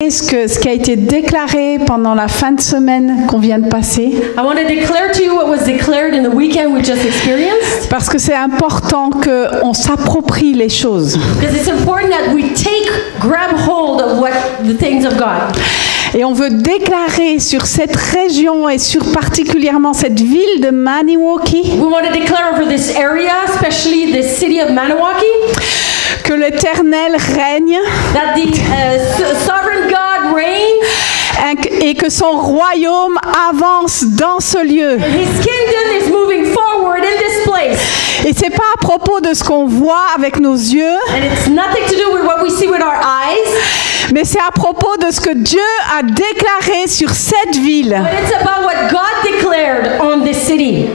ce qui a été déclaré pendant la fin de semaine qu'on vient de passer. I want to declare to you what was declared in the weekend we just experienced. Parce que c'est important qu'on s'approprie les choses. Because it's important that we grab hold of the things of God. Et on veut déclarer sur cette région et sur particulièrement cette ville de Maniwaki. We want to declare over this area, especially the city of Maniwaki, que l'Éternel règne. That the sovereign God reigns. Et que son royaume avance dans ce lieu. And his kingdom is moving forward in this place. Et c'est pas à propos de ce qu'on voit avec nos yeux. And it's nothing to do with what we see with our eyes. Mais c'est à propos de ce que Dieu a déclaré sur cette ville. But it's about what God declared on this city.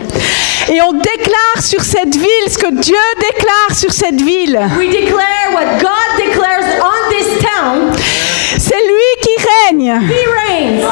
Et on déclare sur cette ville ce que Dieu déclare sur cette ville. We declare what God declares on this town. C'est lui qui règne. He reigns.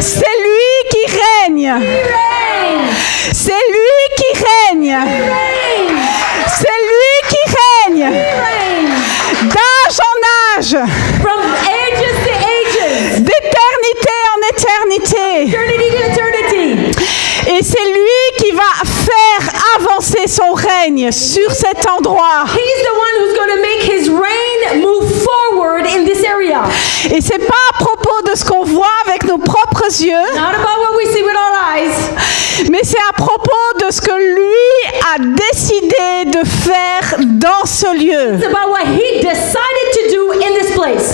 C'est lui qui règne. He reigns. C'est lui qui règne. He reigns. C'est lui qui règne. He reigns. D'âge en âge. From ages to ages. D'éternité en éternité. Eternity to eternity. Et c'est lui qui va faire avancer son règne sur cet endroit. He's the one who's going to make his reign move forward in this area. Et c'est pas à propos de ce qu'on voit avec nos propres yeux. Not about what we see with our eyes. Mais c'est à propos de ce que lui a décidé de faire dans ce lieu. It's about what he decided to do in this place.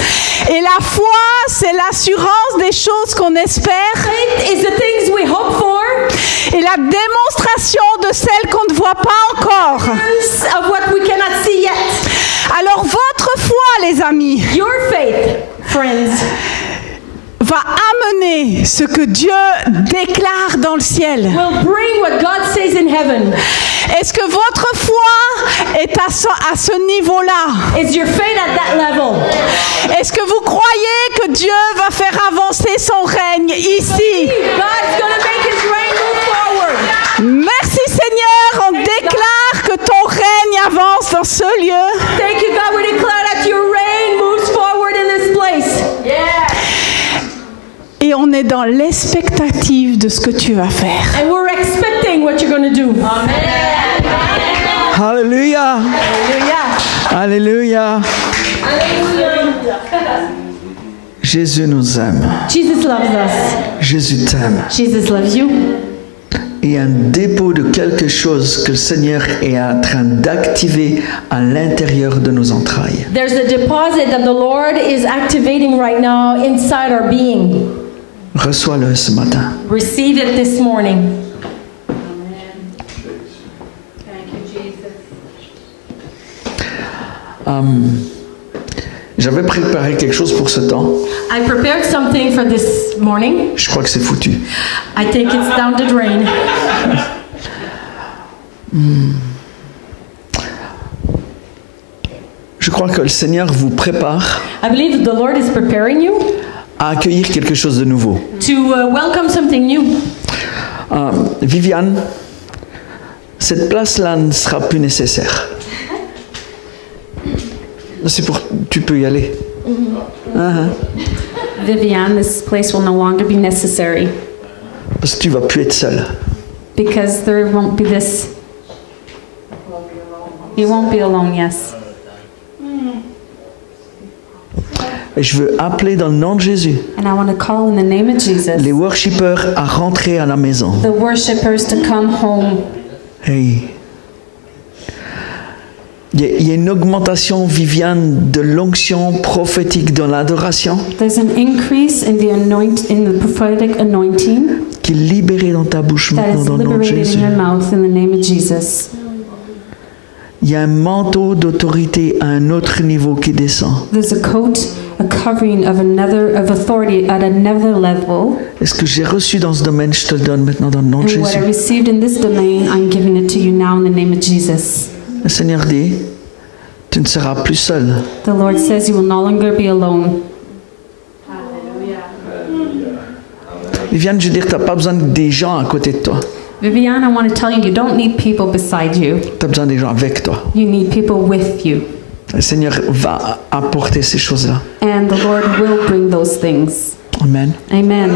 Et la foi, c'est l'assurance des choses qu'on espère. Faith is the things we hope for. Et la démonstration de celles qu'on ne voit pas encore. Of what we cannot see yet. Alors votre foi, les amis, your faith, friends, va amener ce que Dieu déclare dans le ciel. Will bring what God says in heaven. Est-ce que votre foi est à ce niveau-là? Is your faith at that level? Est-ce que vous croyez que Dieu va faire avancer son règne ici? God's going to make his reign move forward. Merci Seigneur, on déclare que ton règne avance dans ce lieu. Thank you God, we declare that your reign moves forward in this place. Yeah. Et on est dans l'expectative de ce que tu vas faire. And we're expecting what you're going to do. Amen. Alléluia. Alléluia. Jésus nous aime. Jesus loves us. Jésus t'aime. Jesus loves you. Il y a un dépôt de quelque chose que le Seigneur est en train d'activer à l'intérieur de nos entrailles. There's a deposit that the Lord is activating right now inside our being. Reçois-le ce matin. Receive it this morning. J'avais préparé quelque chose pour ce temps. I prepared something for this morning. Je crois que c'est foutu. I think it's down the drain. Je crois que le Seigneur vous prépare I believe the Lord is preparing you à accueillir quelque chose de nouveau. to welcome something new. Viviane, cette place-là ne sera plus nécessaire. Tu peux y aller. Viviane, this place will no longer be necessary. Parce que tu vas plus être seule. Because there won't be this. You won't be alone, yes. Et je veux appeler dans le nom de Jésus And I want to call in the name of Jesus les worshipeurs à rentrer à la maison. the worshipers to come home. Hey. Il y a une augmentation, Viviane, de l'onction prophétique dans l'adoration. There's an increase in the prophetic anointing Qui est libérée dans ta bouche that maintenant is dans le nom de liberated Jésus. in your mouth in the name of Jesus. Il y a un manteau d'autorité à un autre niveau qui descend. There's a coat, a covering of authority at another level. Est-ce que j'ai reçu dans ce domaine, je te le donne maintenant dans le nom de And what I Jésus. received in this domain, I'm giving it to you now in the name of Jesus. Le Seigneur dit, tu ne seras plus seul. The Lord says you will no longer be alone. Viviane, je veux dire, tu n'as pas besoin des gens à côté de toi. Viviane, I want to tell you, you don't need people beside you. Tu as besoin des gens avec toi. You need people with you. Le Seigneur va apporter ces choses-là. And the Lord will bring those things. Amen. Amen.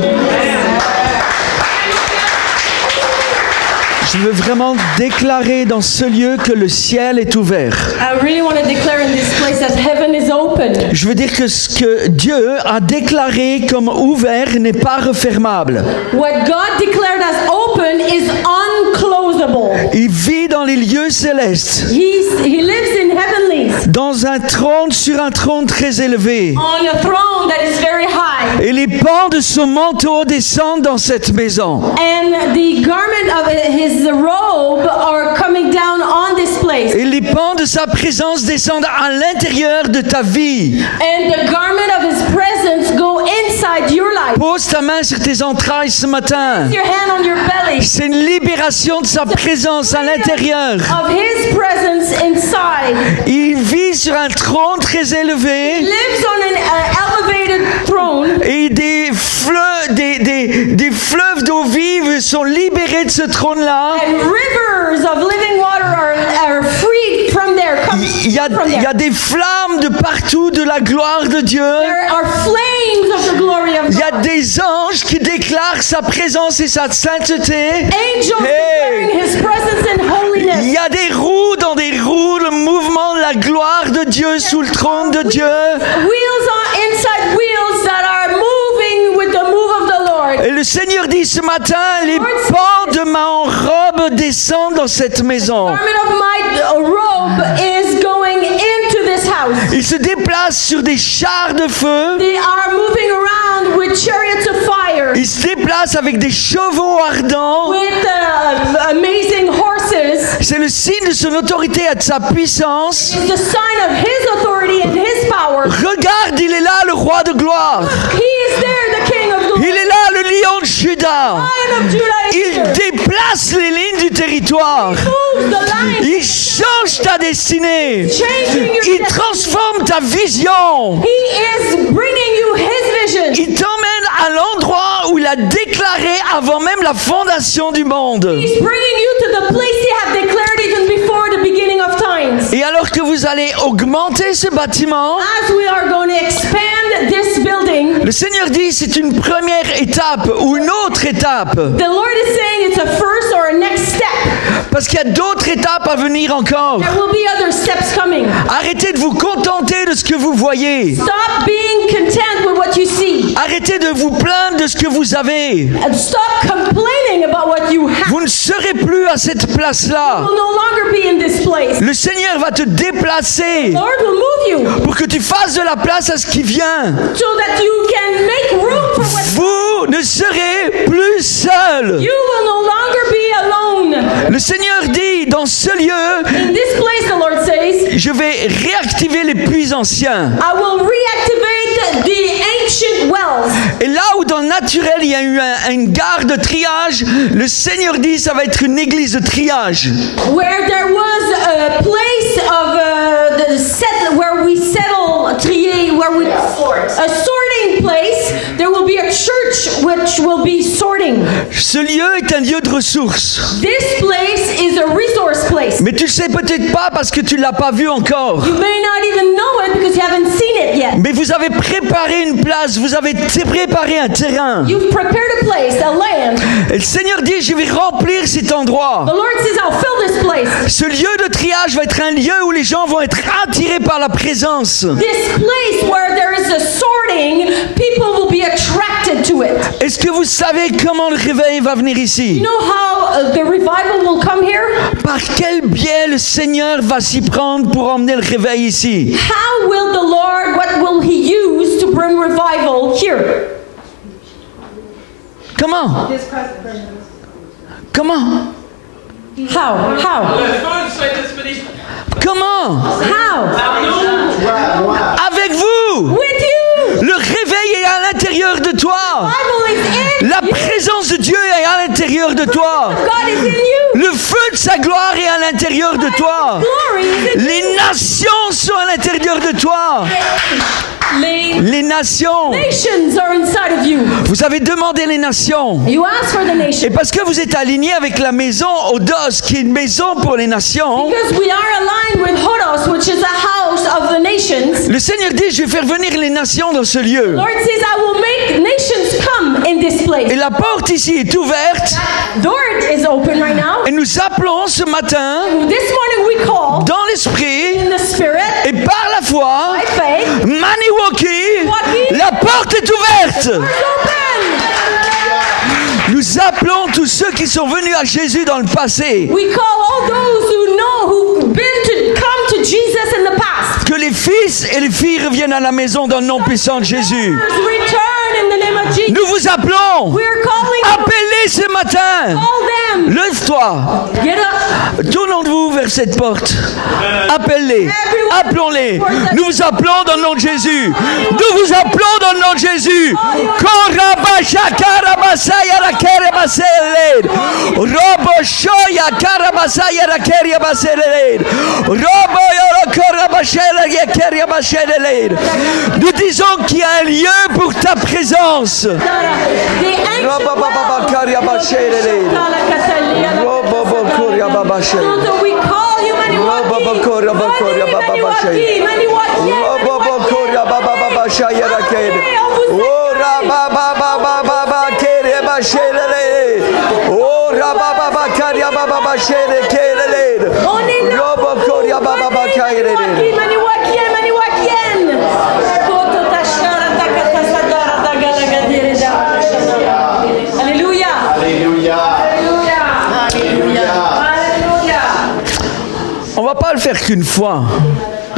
Je veux vraiment déclarer dans ce lieu que le ciel est ouvert. I really want to declare in this place that heaven is open. Je veux dire que ce que Dieu a déclaré comme ouvert n'est pas refermable. What God declared as open is unclosable. Il vit dans les lieux célestes, He lives in heavenlies, dans un trône sur un trône très élevé. on a throne that is very high. Et les pans de son manteau descendent dans cette maison. And the garment of his robe are coming down on this place. Et les pans de sa présence descendent à l'intérieur de ta vie. And the garment of his presence go inside your life. Pose ta main sur tes entrailles ce matin. Your hand on your belly. C'est une libération de sa présence à l'intérieur. Of his presence inside. Il vit sur un trône très élevé. Lives on an elevated throne. Et des fleuves d'eau vive sont libérés de ce trône-là. And rivers of living water are freed from there. Il y a des flammes de partout de la gloire de Dieu. There are flames of the glory of Il y a God. des anges qui déclarent sa présence et sa sainteté. Angels Hey! declaring his presence and Il holiness. y a des roues dans des roues, le mouvement de la gloire de Dieu sous le trône de Dieu. Wheels on inside wheels that are moving with the move of the Lord. Et le Seigneur dit ce matin, les pans de ma robe descendent dans cette maison. Garment of my robe is going into this house. Il se déplace sur des chars de feu. They are moving around with chariots of fire, Il se déplace avec des chevaux ardents. with amazing horses. C'est le signe de son autorité et de sa puissance. It's the sign of his authority and his power. Regarde, il est là, le roi de gloire. He is there, the King of Il glory. est là, le lion de Juda. Lion of Judah is Il there. déplace les lignes du territoire. Moves the line, Il change ta destinée. changing your Il destiny. transforme ta vision. He is bringing you his vision. Il t'emmène à l'endroit où il a déclaré avant même la fondation du monde. He's bringing you to the place he had declared even before the beginning of times. Et alors que vous allez augmenter ce bâtiment, As we are going to expand this building, le Seigneur dit c'est une première étape ou une autre étape. the Lord is saying it's a first or a next step. Parce qu'il y a d'autres étapes à venir encore. There will be other steps coming. Arrêtez de vous contenter de ce que vous voyez. Stop being content with what you see. Arrêtez de vous plaindre de ce que vous avez. And stop complaining about what you have. Vous ne serez plus à cette place-là. You will no longer be in this place. Le Seigneur va te déplacer Lord will move you pour que tu fasses de la place à ce qui vient. so that you can make room for what's Vous ne serez plus seul. You will no longer be alone. Le Seigneur dit dans ce lieu, In this place, the Lord says, je vais réactiver les puits anciens. I will reactivate the ancient wells. Et là où dans le naturel il y a eu une gare de triage, le Seigneur dit ça va être une église de triage. Where there was a place of where we settle, trier, where we a sorting place, there will be a church which will be sorting. Ce lieu est un lieu de ressources. This place is a resource place. Mais tu le sais peut-être pas parce que tu l'as pas vu encore. You may not even know it because you haven't seen it yet. Mais vous avez préparé une place, vous avez préparé un terrain. You've prepared a place, a land. Et le Seigneur dit, je vais remplir cet endroit. The Lord says, I'll fill this place. Ce lieu de triage va être un lieu où les gens vont être attirés par la présence. This place where there is a sorting, people will be attracted to it. Est-ce que vous savez comment le réveil va venir ici? You know how the revival will come here? Par quel biais le Seigneur va s'y prendre pour emmener le réveil ici? How will the Lord, what will He use to bring revival here? Comment? Comment? How? Comment? How? Avec vous! With you! Le réveil est à l'intérieur de toi! Bible is in La you. présence de Dieu est à l'intérieur de toi! God is in you. Le feu de sa gloire est à l'intérieur de toi! Glory is in Les nations sont à l'intérieur de toi! Les nations. Nations are inside of you. Vous avez demandé les nations. You ask for the nation. Et parce que vous êtes aligné avec la maison Odos, qui est une maison pour les nations, Because we are aligned with Hodos, which is a house of the nations. le Seigneur dit, je vais faire venir les nations dans ce lieu. Lord says, I will make nations come in this place. Et la porte ici est ouverte. Door is open right now. Et nous appelons ce matin, This morning we call dans l'esprit in the spirit, et par la foi, by faith, Maniwaki, la porte est ouverte. doors open. Nous appelons tous ceux qui sont venus à Jésus dans le passé. We call all those who know, who've been to come to Jesus in the past. Que les fils et les filles reviennent à la maison dans le nom puissant de Jésus. Return in the name of Jesus. Nous vous appelons. We're calling them. Appelez ce matin. Call them. Lève-toi. Get up. Tournons-vous vers cette porte. Appelez-les. Appelons-les. Nous vous appelons dans le nom de Jésus. Nous vous appelons dans le nom de Jésus. Nous disons qu'il y a un lieu pour ta présence. We call you On va pas le faire qu'une fois.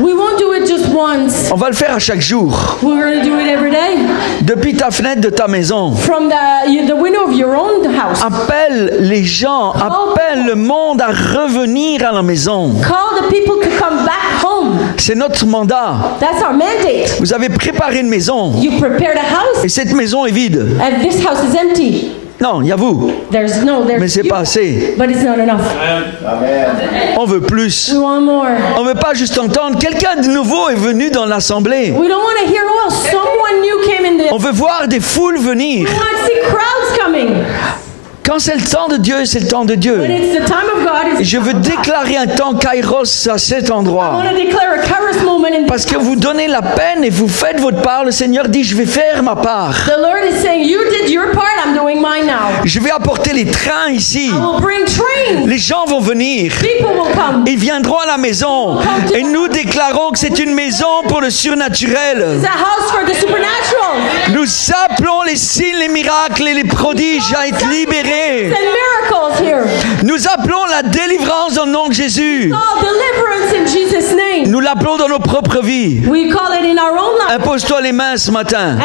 We won't do it just once. On va le faire à chaque jour. We're going to do it every day. Depuis ta fenêtre de ta maison. From the window of your own house. Appelle les gens, appelle le monde à revenir à la maison. Call the people to come back home. C'est notre mandat. That's our mandate. Vous avez préparé une maison. You prepared a house, Et cette maison est vide. and this house is empty. Non, il y a vous. Mais c'est pas assez. But it's not enough. On veut plus. We want more. On veut pas juste entendre quelqu'un de nouveau est venu dans l'assemblée. We don't want to hear, well, someone new came in there. On veut voir des foules venir. We want to see crowds coming. Quand c'est le temps de Dieu, c'est le temps de Dieu. When it's the time of God, Et it's je veux déclarer un temps Kairos à cet I endroit. want to declare a Kairos moment in Parce que vous donnez la peine et vous faites votre part. Le Seigneur dit, je vais faire ma part. The Lord is saying, you did your part, I'm doing mine now. Je vais apporter les trains ici. I will bring trains. Les gens vont venir. People will come. Ils viendront à la maison. Et nous déclarons que c'est une maison pour le surnaturel. It's a house for the supernatural. Nous appelons les signes, les miracles et les prodiges à être libérés. And miracles here. Nous appelons la délivrance dans le nom de Jésus. Call deliverance in Jesus' name. Nous l'appelons dans nos propres vies. We call it in our own life. Impose-toi les mains ce matin.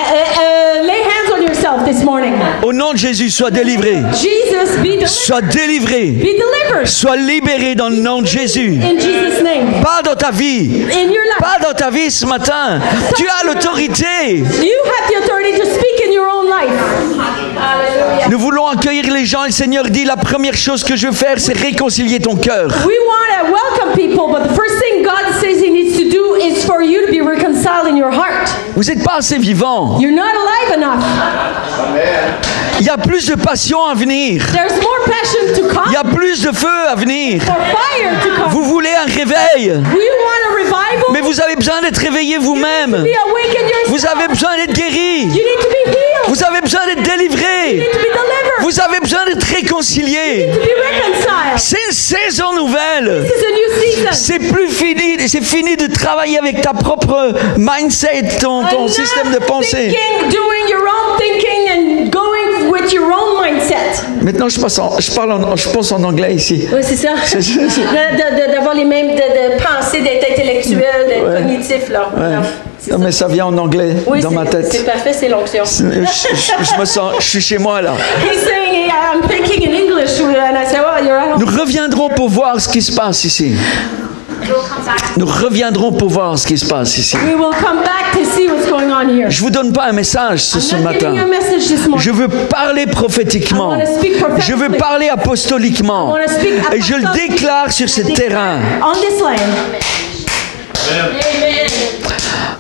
Lay hands on yourself this morning. Au nom de Jésus, sois délivré. Jesus, be delivered. Sois délivré. Be delivered. Sois libéré dans le nom de Jésus. In Jesus' name. Pas dans ta vie. In your life. Pas dans ta vie ce matin. Tu as l'autorité. You have the authority to speak in your own life. Hallelujah. Nous voulons accueillir les gens. Le Seigneur dit, la première chose que je veux faire, c'est réconcilier ton cœur. We want to welcome people, but the first thing God says He needs to do is for you to be reconciled in your heart. Vous n'êtes pas assez vivant. You're not alive enough. Il y a plus de passion à venir. There's more passion to come. Il y a plus de feu à venir. More fire to come. Vous voulez un réveil. We want a revival. Mais vous avez besoin d'être réveillé vous-même. Be awakened yourself. Vous avez besoin d'être guéri. You need to be healed. Vous avez besoin d'être You délivré. need to be delivered. Vous avez besoin d'être réconcilié. To be reconciled. C'est une saison nouvelle. This is a new season. C'est plus fini. C'est fini de travailler avec ta propre mindset, ton Enough système de pensée. thinking, doing your own thinking and going with your own mindset. Maintenant, je pense en anglais ici. Oui, c'est ça. D'avoir les mêmes de penser, d'être intellectuel, d'être cognitif, là. Ouais. C'est Non, ça. mais ça vient en anglais Oui, dans ma tête. C'est parfait, c'est l'onction. Je me sens, je suis chez moi là. He's saying, I'm thinking in English, and I say, well, you're at home. Nous reviendrons pour voir ce qui se passe ici. Nous reviendrons pour voir ce qui se passe ici. We will come back to see what's going on here. Je vous donne pas un message ce I'm not matin. giving you a message this morning. Je veux parler prophétiquement. I wanna speak prophetically. Je veux parler apostoliquement. I wanna speak Et je le apostolic. déclare sur ce terrain. On this land.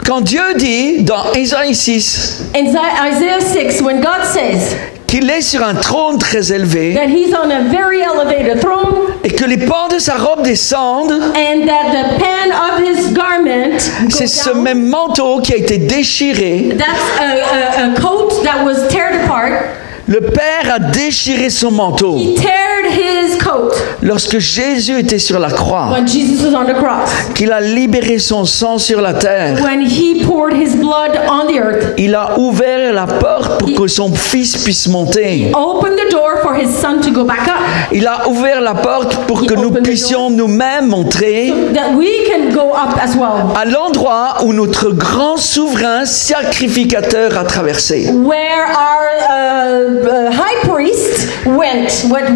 Quand Dieu dit dans Isaïe 6 In Isaiah 6, when God says qu'il est sur un trône très élevé that he's on a very elevated throne et que les pans de sa robe descendent, and that the pan of his garment c'est goes ce down, même manteau qui a été déchiré. that's a coat that was torn apart. Le Père a déchiré son manteau He teared his coat lorsque Jésus était sur la croix, when Jesus was on the cross. qu'il a libéré son sang sur la terre. When he poured his blood on the earth, Il a ouvert la porte pour que son fils puisse monter. opened the door for his son to go back up, Il a ouvert la porte pour que nous puissions nous-mêmes entrer that we can go up as well, à l'endroit où notre grand souverain sacrificateur a traversé. where our high priest went,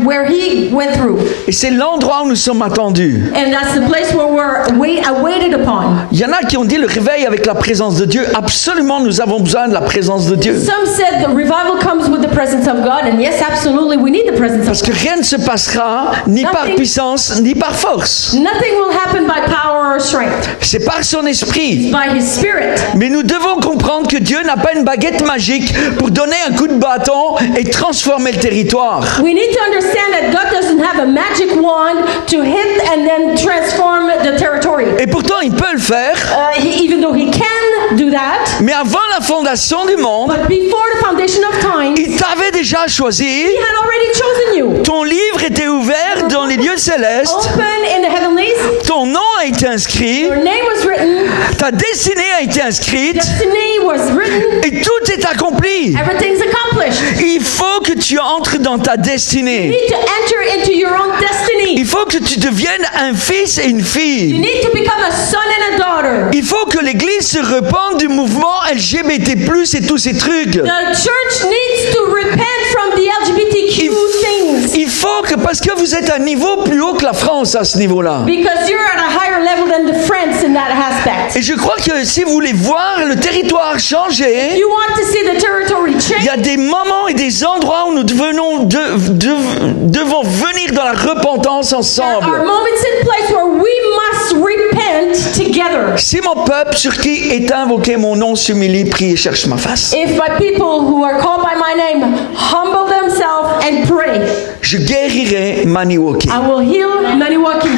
where he went through. Et c'est l'endroit où nous sommes attendus. And that's the place where we're waited upon. Il y en a qui ont dit le réveil avec la présence de Dieu. Absolument, nous avons besoin de la présence de Dieu. Some said the revival comes with the presence of God, and yes, absolutely, we need the presence of Parce que rien ne se passera ni par puissance ni par force. God. Nothing will happen by power or strength, C'est par son esprit. by his spirit. Mais nous devons comprendre que Dieu n'a pas une baguette magique pour donner un coup de bâton et transformer le territoire. We need to understand that God doesn't have a magic wand to hit and then transform the territory. Et pourtant, il peut le faire. Even though he can do that, Mais avant la fondation du monde, but before the foundation of time, il t'avait déjà choisi. he had already chosen you. Ton livre était ouvert dans les lieux célestes. Open in the heavenlies, Ton nom a été inscrit. your name was written, Ta destinée a été inscrite. destiny was written, Et tout est accompli. everything's accomplished. Il faut que tu entres dans ta You destinée. need to enter into your own destiny. Il faut que tu deviennes un fils et une You fille. need to become a son and a daughter. Il faut que l'Église se repente du mouvement LGBT+, et tous ces trucs. The church needs to repent from the LGBTQ things. Il faut que, parce que vous êtes à un niveau plus haut que la France à ce niveau-là. Because you're at a higher level than the France in that aspect. Et je crois que si vous voulez voir le territoire changer, You want to see the territory il y a change? des moments et des endroits où nous devons venir dans la repentance There are ensemble. moments in place where we must repent together. Si mon peuple sur qui est invoqué mon nom s'humilie, prie et cherche ma face, If my people who are called by my name humble themselves and pray, je guérirai Maniwaki. I will heal Maniwaki.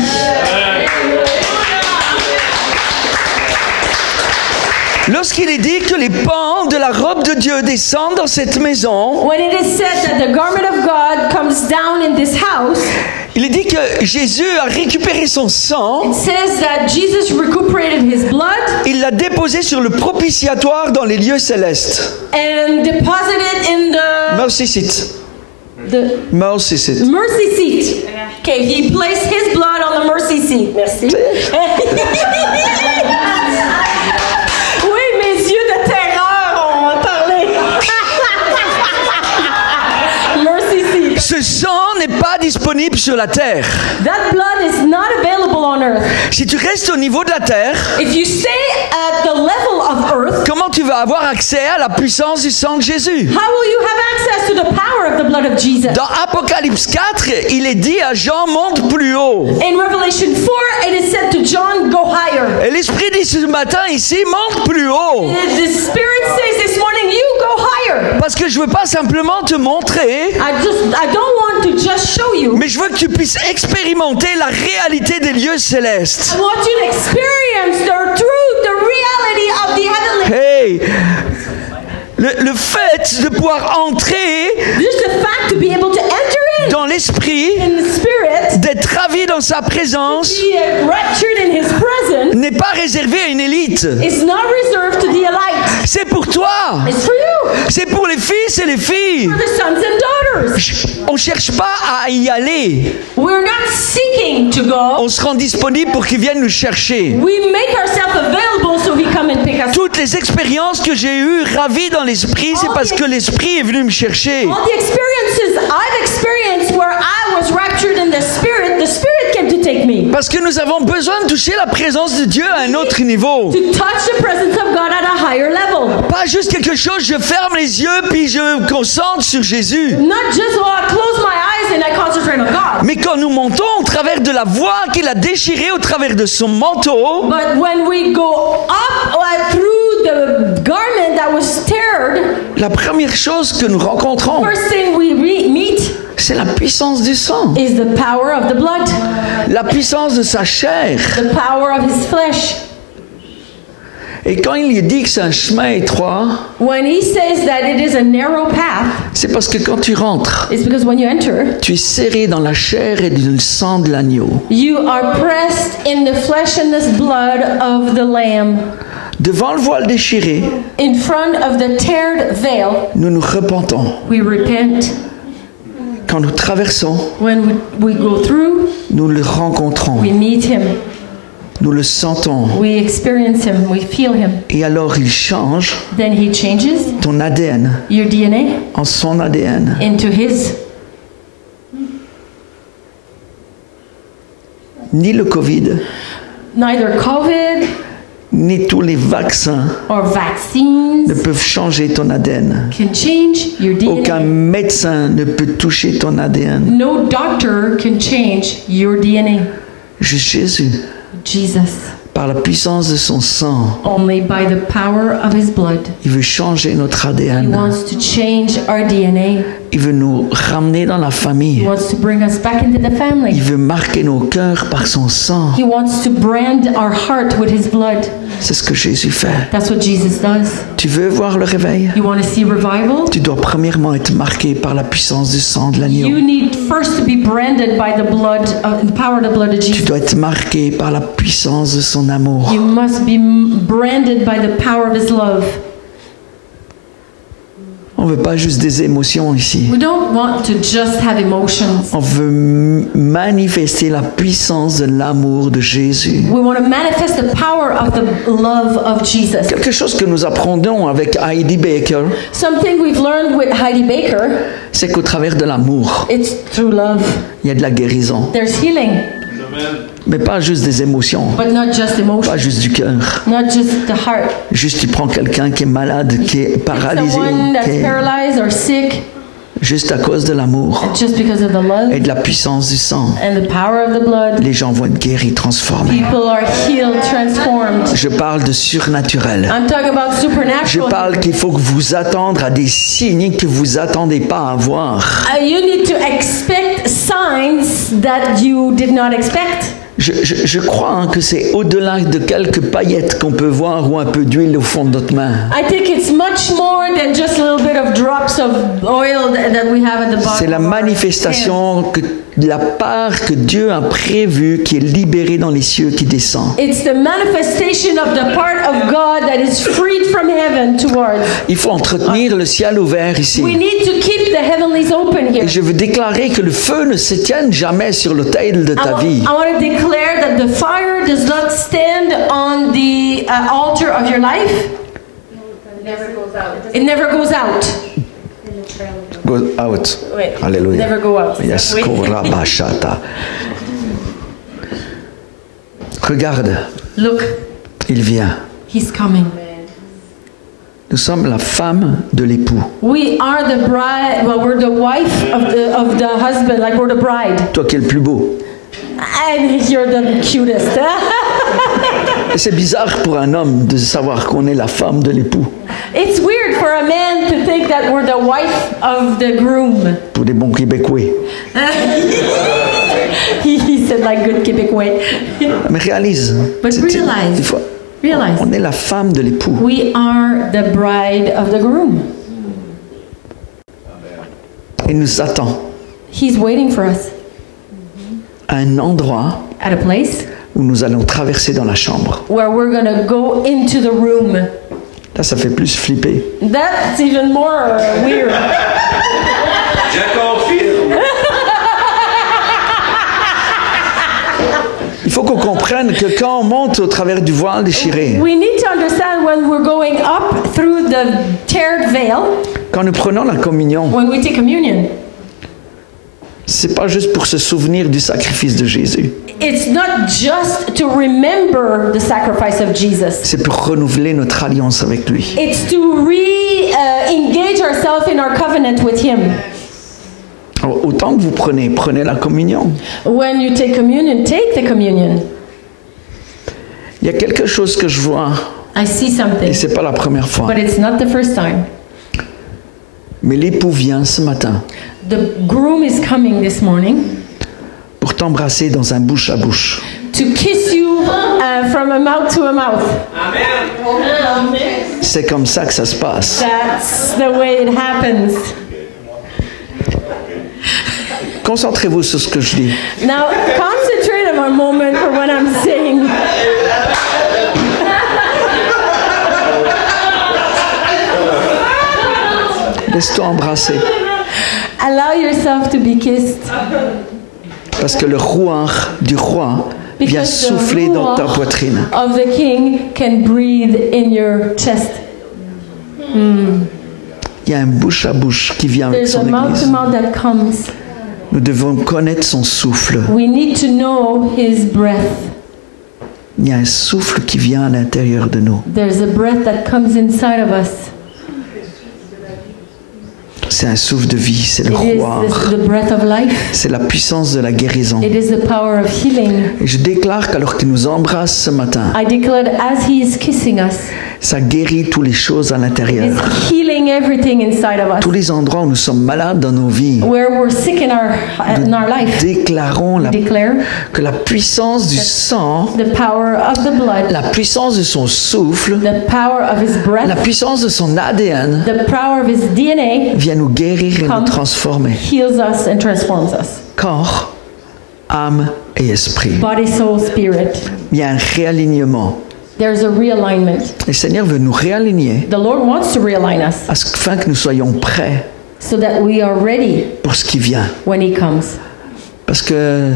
Lorsqu'il est dit que les pans de la robe de Dieu descendent dans cette maison, When it is said that the garment of God comes down in this house, il est dit que Jésus a récupéré son sang, it says that Jesus recuperated his blood il l'a déposé sur le propitiatoire dans les lieux célestes. and deposited it in Mercy seat. the Mercy seat. mercy seat. Okay, he placed his blood on the mercy seat. Merci. Oui, mes yeux de terreur ont parlé. Mercy seat. Ce sang n'est pas disponible sur la terre. That blood is not available on earth. Si tu restes au niveau de la terre, If you stay at the level of earth, comment tu vas avoir accès à la puissance du sang de Jésus? how will you have access to the power of the blood of Jesus? Dans Apocalypse 4, il est dit à Jean, monte plus haut. In Revelation 4, it is said to John, go higher. Et l'Esprit dit ce matin ici, monte plus haut. The Spirit says this morning, you go higher. Parce que je veux pas simplement te montrer, I don't want to just show you. mais je veux que tu puisses expérimenter la réalité des lieux célestes. I want you to experience the truth, the reality of the heavenly. Hey! Le fait de pouvoir entrer Just the fact to be able to enter dans l'esprit, in the Spirit, d'être ravi dans sa présence, be raptured in His presence, n'est pas réservé à une élite. is not reserved to the elite. C'est pour toi. It's for you, C'est pour les fils et les filles. for the sons and daughters. On cherche pas à y aller. We're not seeking to go. On se rend disponible pour qu'ils viennent nous chercher. We make ourselves available so He come and pick us up. Toutes les expériences que j'ai eues ravies dans l'esprit, c'est parce que l'esprit est venu me chercher. All the experiences I've experienced where I was raptured in the Spirit came to take me. Parce que nous avons besoin de toucher la présence de Dieu à un autre niveau. To touch the presence of God at a higher level. Pas juste quelque chose, je ferme les yeux puis je me concentre sur Jésus. Not just, oh, I close my eyes and I concentrate on God. Mais quand nous montons au travers de la voie qu'il a déchirée au travers de son manteau, But when we go up through La première chose que nous rencontrons, First thing we meet c'est la puissance du sang, is the power of the blood, la puissance de sa chair. the power of his flesh. Et quand il dit que c'est un chemin étroit, When he says that it is a narrow path, c'est parce que quand tu rentres, it's because when you enter, tu es serré dans la chair et dans le sang de l'agneau. you are pressed in the flesh and the blood of the Lamb. Devant le voile déchiré, In front of the teared veil, nous nous repentons. we repent. Quand nous traversons, When we go through, nous le rencontrons, we meet him, nous le sentons. we experience him, we feel him. Et alors il change Then he changes ton ADN your DNA en son ADN. into his. Ni le Covid, Neither COVID ni tous les vaccins or vaccines ne peuvent changer ton ADN. can change your Aucun DNA. médecin ne peut toucher ton ADN. No doctor can change your DNA. Juste Jésus, Jesus. par la puissance de son sang, Only by the power of his blood. il veut changer notre He ADN. wants to change our DNA. Il veut nous ramener dans la He famille. wants to bring us back into the Il family. veut marquer nos cœurs par son sang. He wants to brand our heart with his blood. C'est ce que Jésus fait. That's what Jesus does. Tu veux voir le réveil? You want to see revival? Tu dois premièrement être marqué par la puissance du sang de l'agneau. You need first to be branded by the blood, the power of the blood of Tu Jesus. dois être marqué par la puissance de son amour. You must be branded by the power of his love. On veut pas juste des émotions ici. We don't want to just have emotions. On veut manifester la puissance de l'amour de Jésus. We want to manifest the power of the love of Jesus. Quelque chose que nous apprenons avec Heidi Baker, Something we've learned with Heidi Baker, c'est qu'au travers de l'amour, it's through love. il y a de la guérison. There's healing, Mais pas juste des émotions, but not just pas emotion, juste du cœur. not just the heart. Juste tu prends quelqu'un qui est malade, qui est paralysé, Someone that's qui est paralyzed or sick, juste à cause de l'amour just because of the love et de la puissance du sang. and the power of the blood, Les gens vont être guéris, transformés. people are healed, transformed. Je parle de surnaturel. I'm talking about Je supernatural. parle qu'il faut que vous attendre à des signes que vous attendez pas à voir. You need to expect signs that you did not expect. Je crois que c'est au-delà de quelques paillettes qu'on peut voir ou un peu d'huile au fond de notre main. I think it's much more than just a little bit of drops of oil that we have at the bottom. C'est la of our manifestation que, de la part que Dieu a prévue qui est libérée dans les cieux qui descend. It's the manifestation of the part of God that is freed from heaven towards. Il faut entretenir le ciel ouvert ici. We need to keep the heavenlies open here. Et je veux déclarer que le feu ne se tienne jamais sur l'autel de ta vie. I want to declare that the fire does not stand on the altar of your life. It never goes out. It never goes out. Go out. Wait. Alléluia. Never go out. Yes, Wait. korabashata. Regarde, Look, il vient. he's coming. Nous sommes la femme de l'époux. We are the bride. Well, we're the wife of the husband. Like we're the bride. Toi qui es le plus beau. And you're the cutest. Et c'est bizarre pour un homme de savoir qu'on est la femme de l'époux. It's weird for a man to think that we're the wife of the groom. Pour des bons Québécois. He said like good Quebecois. Mais réalise. But realize. Des fois, Realize. on est la femme de l'époux. We are the bride of the groom. Il nous attend He's waiting for us à un endroit at a place où nous allons traverser dans la chambre. where we're going to go into the room. Là, ça fait plus flipper. That's even more weird. Je confirme. Il faut qu'on comprenne que quand on monte au travers du voile déchiré, We need to understand when we're going up through the teared veil, quand nous prenons la communion, when we take communion, c'est pas juste pour se souvenir du sacrifice de Jésus. it's not just to remember the sacrifice of Jesus. C'est pour renouveler notre alliance avec lui. It's to engage ourselves in our covenant with Him. Alors, autant que vous prenez la communion. When you take the communion. Il y a quelque chose que je vois, I see et something, c'est pas la première fois. but it's not the first time. Mais l'époux vient ce matin The groom is coming this morning pour t'embrasser dans un bouche à bouche. to kiss you from a mouth to a mouth. C'est comme ça que ça se passe. That's the way it happens. Concentrez-vous sur ce que je dis. Now, concentrate on a moment for what I'm saying. Laisse-toi embrasser. Allow yourself to be kissed. Parce que le rouard du roi vient Because the souffler dans ta ruach poitrine. of the king can breathe in your chest. Il y a un bouche à bouche qui vient avec There's a son mouth to église. mouth that comes. Nous devons connaître son souffle. We need to know his breath. Il y a un souffle qui vient à l'intérieur de nous. There's a breath that comes inside of us. C'est un souffle de vie, c'est le It is rouard. the breath of life. C'est la puissance de la guérison. It is the power of healing. Et je déclare qu'alors qu'il nous embrasse ce matin, I declare that as he is kissing us, ça guérit toutes les choses à it is l'intérieur. healing everything inside of Tous us. les endroits où nous sommes malades dans nos vies, Where we're sick in our life, déclarons declare que la puissance du sang, the power of the blood, la puissance de son souffle, the power of his la breath, puissance de son ADN the power of his DNA vient nous guérir et nous transformer. heals us and transforms us. Corps, âme et esprit. Body, soul, spirit. Il y a un réalignement. There's a realignment. Le Seigneur veut nous réaligner The Lord wants to realign us afin que nous soyons prêts so that we are ready pour ce qui vient. when he comes. Parce que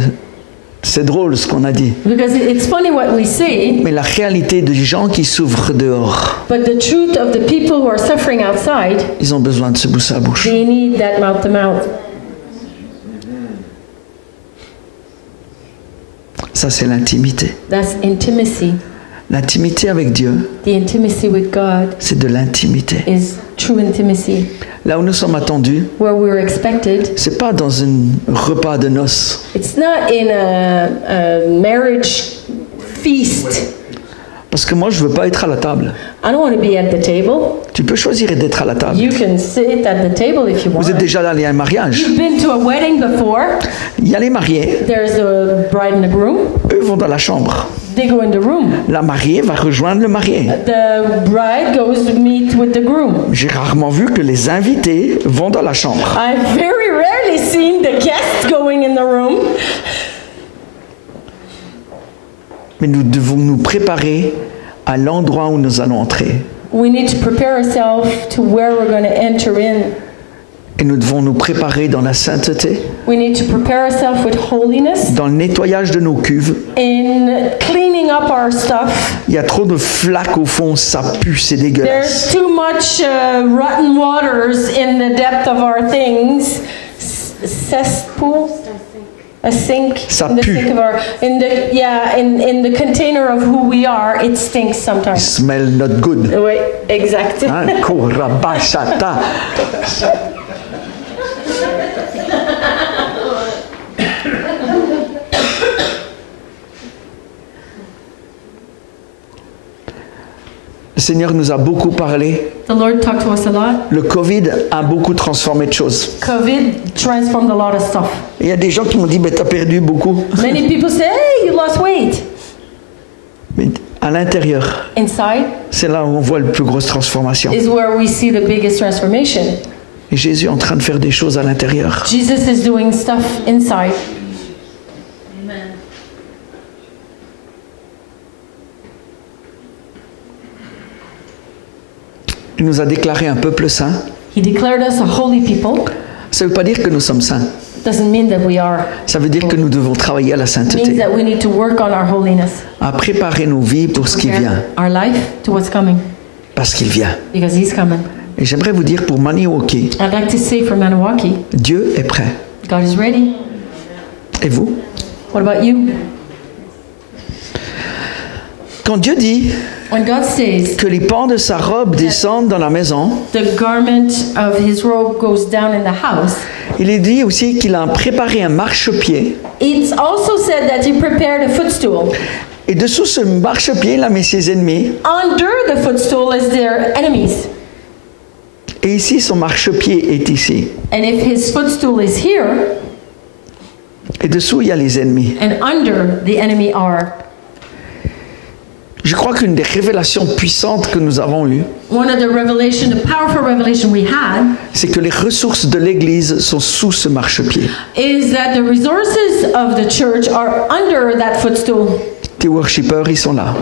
c'est drôle ce qu'on a dit. Because it's funny what we say, Mais la réalité des gens qui souffrent dehors, but the truth of the people who are suffering outside, ils ont besoin de ce bouche à bouche. they need that mouth to mouth. Ça, c'est l'intimité. That's intimacy. L'intimité avec Dieu, The intimacy with God c'est de l'intimité. is true intimacy. Là où nous sommes attendus, Where we're expected, c'est pas dans un repas de noces. it's not in a marriage feast. Parce que moi, je veux pas être à la table. I don't want to be at the table. Tu peux choisir d'être à la table. You can sit at the table if you want. Vous êtes déjà allé à un mariage. You've been to a wedding before. Il y a les mariés, There's a bride and a groom. eux vont dans la chambre. They go in the room. La mariée va rejoindre le marié. The bride goes to meet with the groom. J'ai rarement vu que les invités vont dans la chambre. I've very rarely seen the guests going in the room. Mais nous devons nous préparer à l'endroit où nous allons entrer. We need to prepare ourselves to where we're going to enter in. Et nous devons nous préparer dans la sainteté, We need to prepare ourselves with holiness, dans le nettoyage de nos cuves. in cleaning up our stuff. Il y a trop de flaques au fond, ça pue, c'est There's dégueulasse. too much rotten waters in the depth of our things. Cesspool? A sink. Ça in the pue. sink of our, in the container of who we are, it stinks sometimes. Smell not good. Oui, exact. Hein? Korabashata. Le Seigneur nous a beaucoup parlé. The Lord talked to us a lot. Le Covid a beaucoup transformé de choses. COVID transformed a lot of stuff. Et il y a des gens qui m'ont dit, tu as perdu beaucoup. Many people say, hey, you lost weight. Mais à l'intérieur, Inside c'est là où on voit la plus grosse transformation. is where we see the biggest transformation. Et Jésus est en train de faire des choses à l'intérieur. Jesus is doing stuff inside. Il nous a déclaré un peuple saint. He declared us a holy people. Ça ne veut pas dire que nous sommes saints. Doesn't mean that we are. Ça veut dire que nous devons travailler à la It means sainteté, that we need to work on our holiness. à préparer nos vies pour ce qui vient, Our life to what's coming. parce qu'il vient. Because he's coming. Et j'aimerais vous dire pour Maniwaki, I'd like to say for Maniwaki, Dieu est prêt. God is ready. Et vous? What about you? Quand Dieu dit When God says que les pans de sa robe descendent dans la maison, the garment of his robe goes down in the house, il est dit aussi qu'il a préparé un marchepied. it's also said that he prepared a footstool. Et dessous ce marchepied, il a mis ses ennemis. Under the footstool is their enemies. Et ici, son marchepied est ici. And if his footstool is here, Et dessous, il y a les ennemis. and under the enemy are. Je crois qu'une des révélations puissantes que nous avons eues, One of the powerful revelation we had, c'est que les ressources de l'Église sont sous ce marchepied. is that the resources of the church are under that footstool. Tes worshippers, ils sont là.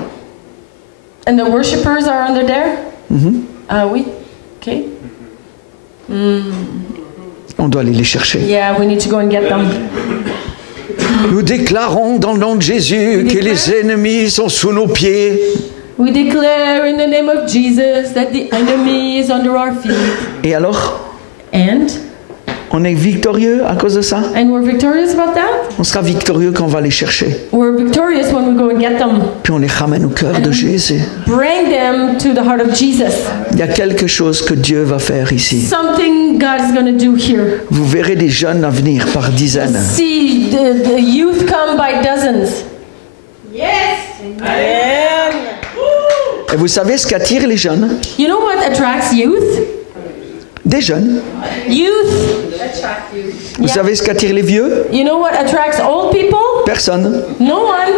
And the worshippers are under there? Oui. Okay. On doit aller les chercher. Yeah, we need to go and get them. Nous déclarons dans le nom de Jésus que les ennemis sont sous nos pieds. We declare in the name of Jesus that the enemy is under our feet. Et alors, And on est victorieux à cause de ça? we're victorious about that? On sera victorieux quand on va les chercher. We're victorious when we go and get them. Puis on les ramène au cœur de Jésus. Bring them to the heart of Jesus. Il y a quelque chose que Dieu va faire ici. Something God is going to do here. Vous verrez des jeunes à venir par dizaines. See the youth come by dozens. Yes. Amen. Et vous savez ce qu'attire les jeunes? You know what attracts youth? Des jeunes. Youth. Vous savez ce qu'attire les vieux? You know what attracts old people? Personne. No one.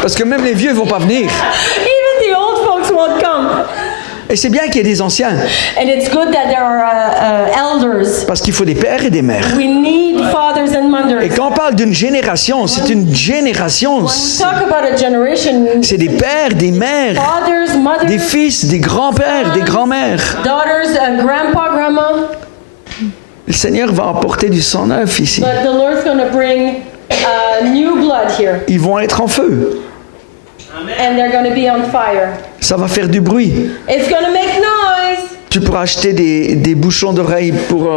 Parce que même les vieux ne vont pas venir. Even the old folks won't come. Et c'est bien qu'il y ait des anciens. And it's good that there are elders. Parce qu'il faut des pères et des mères. We need fathers and mothers. Et quand on parle d'une génération, c'est une génération. When we talk about a generation, C'est des pères, des mères, fathers, mothers, des fils, des grands-pères, des grands-mères. daughters, grandpa, grandma. Le Seigneur va apporter du sang neuf ici. But the Lord's going to bring new blood here. Ils vont être en feu. And they're going to be on fire. Ça va faire du bruit. It's going to make noise. Tu pourras acheter des bouchons d'oreilles pour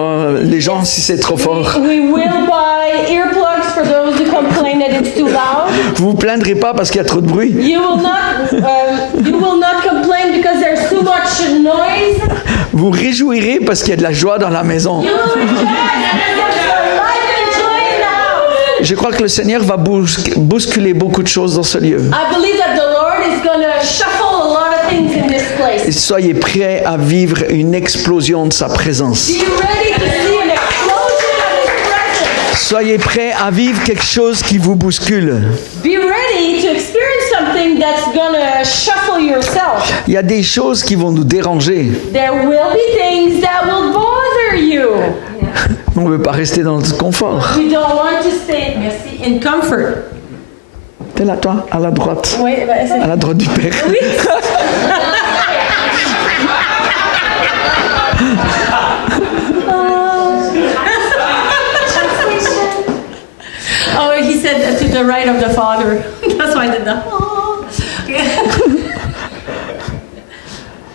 les gens si c'est trop fort. We will buy earplugs for those who complain that it's too loud. Vous vous plaindrez pas parce qu'il y a trop de bruit. You will not complain because there's too much noise. Vous réjouirez parce qu'il y a de la joie dans la maison. You will rejoice because there's life and joy in the house. Je crois que le Seigneur va bousculer beaucoup de choses dans ce lieu. I believe that the Lord is going to shuffle a lot of things in this Et place. soyez prêts à vivre une explosion de sa présence. Be ready to see an explosion of His presence. Soyez prêts à vivre quelque chose qui vous bouscule. Be ready to experience something that's going to shuffle yourself. Il y a des choses qui vont nous déranger. There will be things that will bother you. On ne veut pas rester dans le confort. We don't want to stay in comfort. T'es là, toi, à la droite. Oui, ben, À la droite du Père. oui. Oh, he said to the right of the Father. That's why I did that.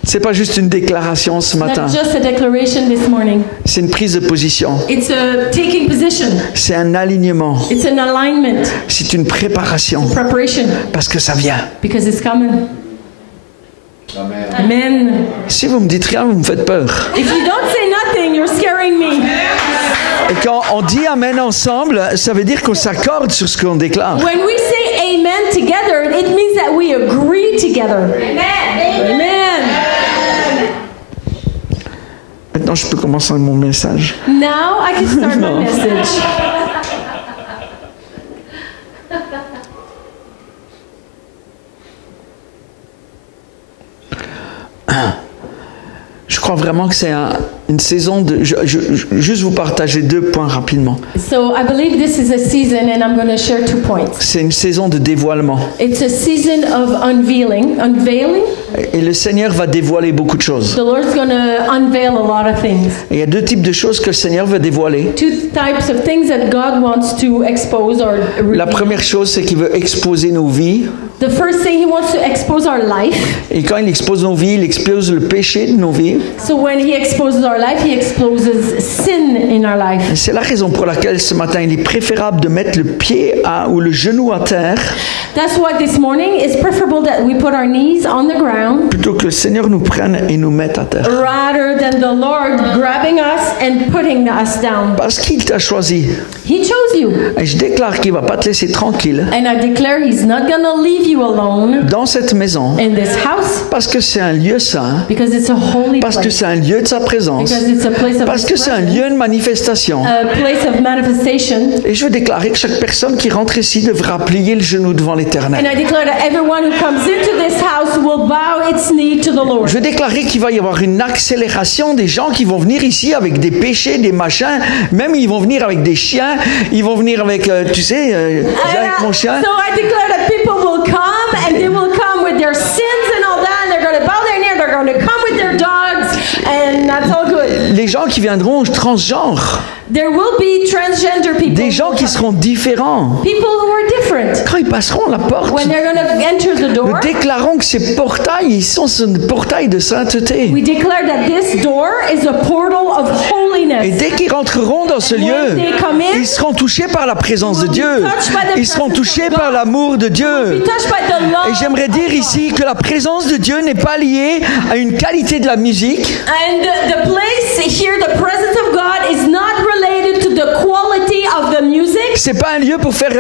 C'est pas juste une déclaration ce matin. Not just a declaration this morning. C'est une prise de position. It's a taking position. C'est un alignement. It's an alignment. C'est une préparation. Preparation. Parce que ça vient. Because it's coming. Amen. Si vous me dites rien, vous me faites peur. If you don't say nothing, you're scaring me. Et quand on dit Amen ensemble, ça veut dire qu'on s'accorde sur ce qu'on déclare. When we say amen together, it means that we agree together. Amen. Amen. Maintenant, je peux commencer mon message. Now I can start my message. Je crois vraiment que c'est une saison de... juste vous partager 2 points rapidement. So I believe this is a season, and I'm going to share 2 points. C'est une saison de dévoilement. It's a season of unveiling. Et le Seigneur va dévoiler beaucoup de choses. The Lord's going to unveil a lot of things. Et il y a 2 types de choses que le Seigneur veut dévoiler. 2 types of things that God wants to expose or reveal. La première chose, c'est qu'il veut exposer nos vies. The first thing, He wants to expose our life. Et quand il expose nos vies, il expose le péché de nos vies. So when He exposes our life, He exposes sin in our life. C'est la raison pour laquelle ce matin, il est préférable de mettre le pied ou le genou à terre That's why this morning it's preferable that we put our knees on the ground plutôt que le Seigneur nous prenne et nous mette à terre. rather than the Lord grabbing us and putting us down. Parce qu'il t'a choisi. He chose you. Et je déclare qu'il ne va pas te laisser tranquille And I declare He's not going to leave you alone dans cette maison in this house parce que c'est un lieu saint, because it's a holy parce que place. c'est un lieu de sa présence, Because it's a place of parce His que c'est un presence, lieu de manifestation. a place of manifestation. Et je veux déclarer que chaque personne qui rentre ici devra plier le genou devant And l'Éternel. I declare that everyone who comes into this house will bow its knee to the Lord. Je veux déclarer qu'il va y avoir une accélération des gens qui vont venir ici avec des péchés, des machins, même ils vont venir avec des chiens, ils vont venir avec, tu sais, j'ai avec mon chien. So I declare that people will come and they will come with their sins and all that, and they're going to bow their knee, they're going to come with their dogs, and that's all good. Les gens qui viendront transgenres, There will be transgender people. des gens qui seront différents. People who are different. Quand ils passeront la porte, When they're going to enter the door, nous déclarons que ces portails, ils sont un portail de sainteté. we declare that this door is a portal of Et holiness. dès qu'ils rentreront dans ce lieu, When they come in, ils seront touchés par la présence de Dieu. touched by the Ils seront presence touchés of God. par l'amour de be Dieu. touched by the love Et j'aimerais dire of God. ici que la présence de Dieu n'est pas liée à une qualité de la musique, And the place here, the presence of God is not related to the quality of the music. c'est pas un lieu pour faire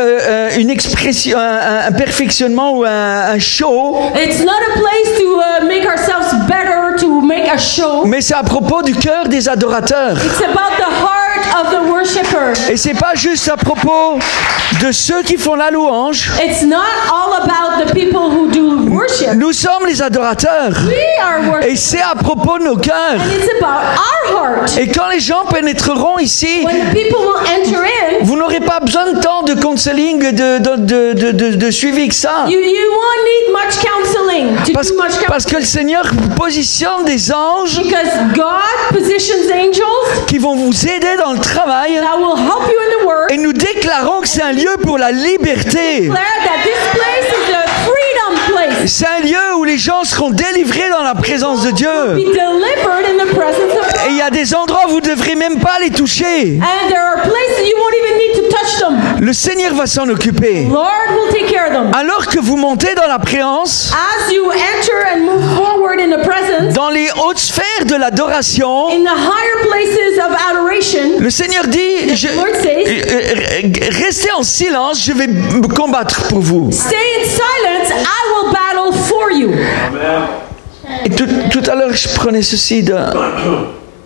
une expression, un perfectionnement ou un show, It's not a place to make ourselves better, to make a show. mais c'est à propos du cœur des adorateurs. It's about the heart of the worshiper. Et c'est pas juste à propos de ceux qui font la louange. It's not all about the people who do worship. Nous sommes les adorateurs. We are Et worship. c'est à propos de nos cœurs. And it's about our heart. Et quand les gens pénétreront ici, When the people will enter in, vous n'aurez pas besoin de temps de counseling, de suivi que ça. you won't need much counseling to Parce, do much counseling. parce que le Seigneur positionne des anges Because God positions angels qui vont vous aider dans le travail. that will help you in the work. Et nous déclarons que c'est un lieu pour la liberté. Declare that this place is a freedom place. C'est un lieu où les gens seront délivrés dans la présence de Be Dieu. delivered in the presence of Et il y a des endroits où vous ne devrez même pas les toucher. And there are places you won't even need to touch them. Le Seigneur va s'en occuper. Lord will take care of them. Alors que vous montez dans la préance, As you enter and move forward in the presence, dans les hautes sphères de l'adoration, in the higher places of adoration, le Seigneur dit, Lord says, restez en silence, je vais me combattre pour vous. stay in silence, I will battle for you. Et tout à l'heure, je prenais ceci de...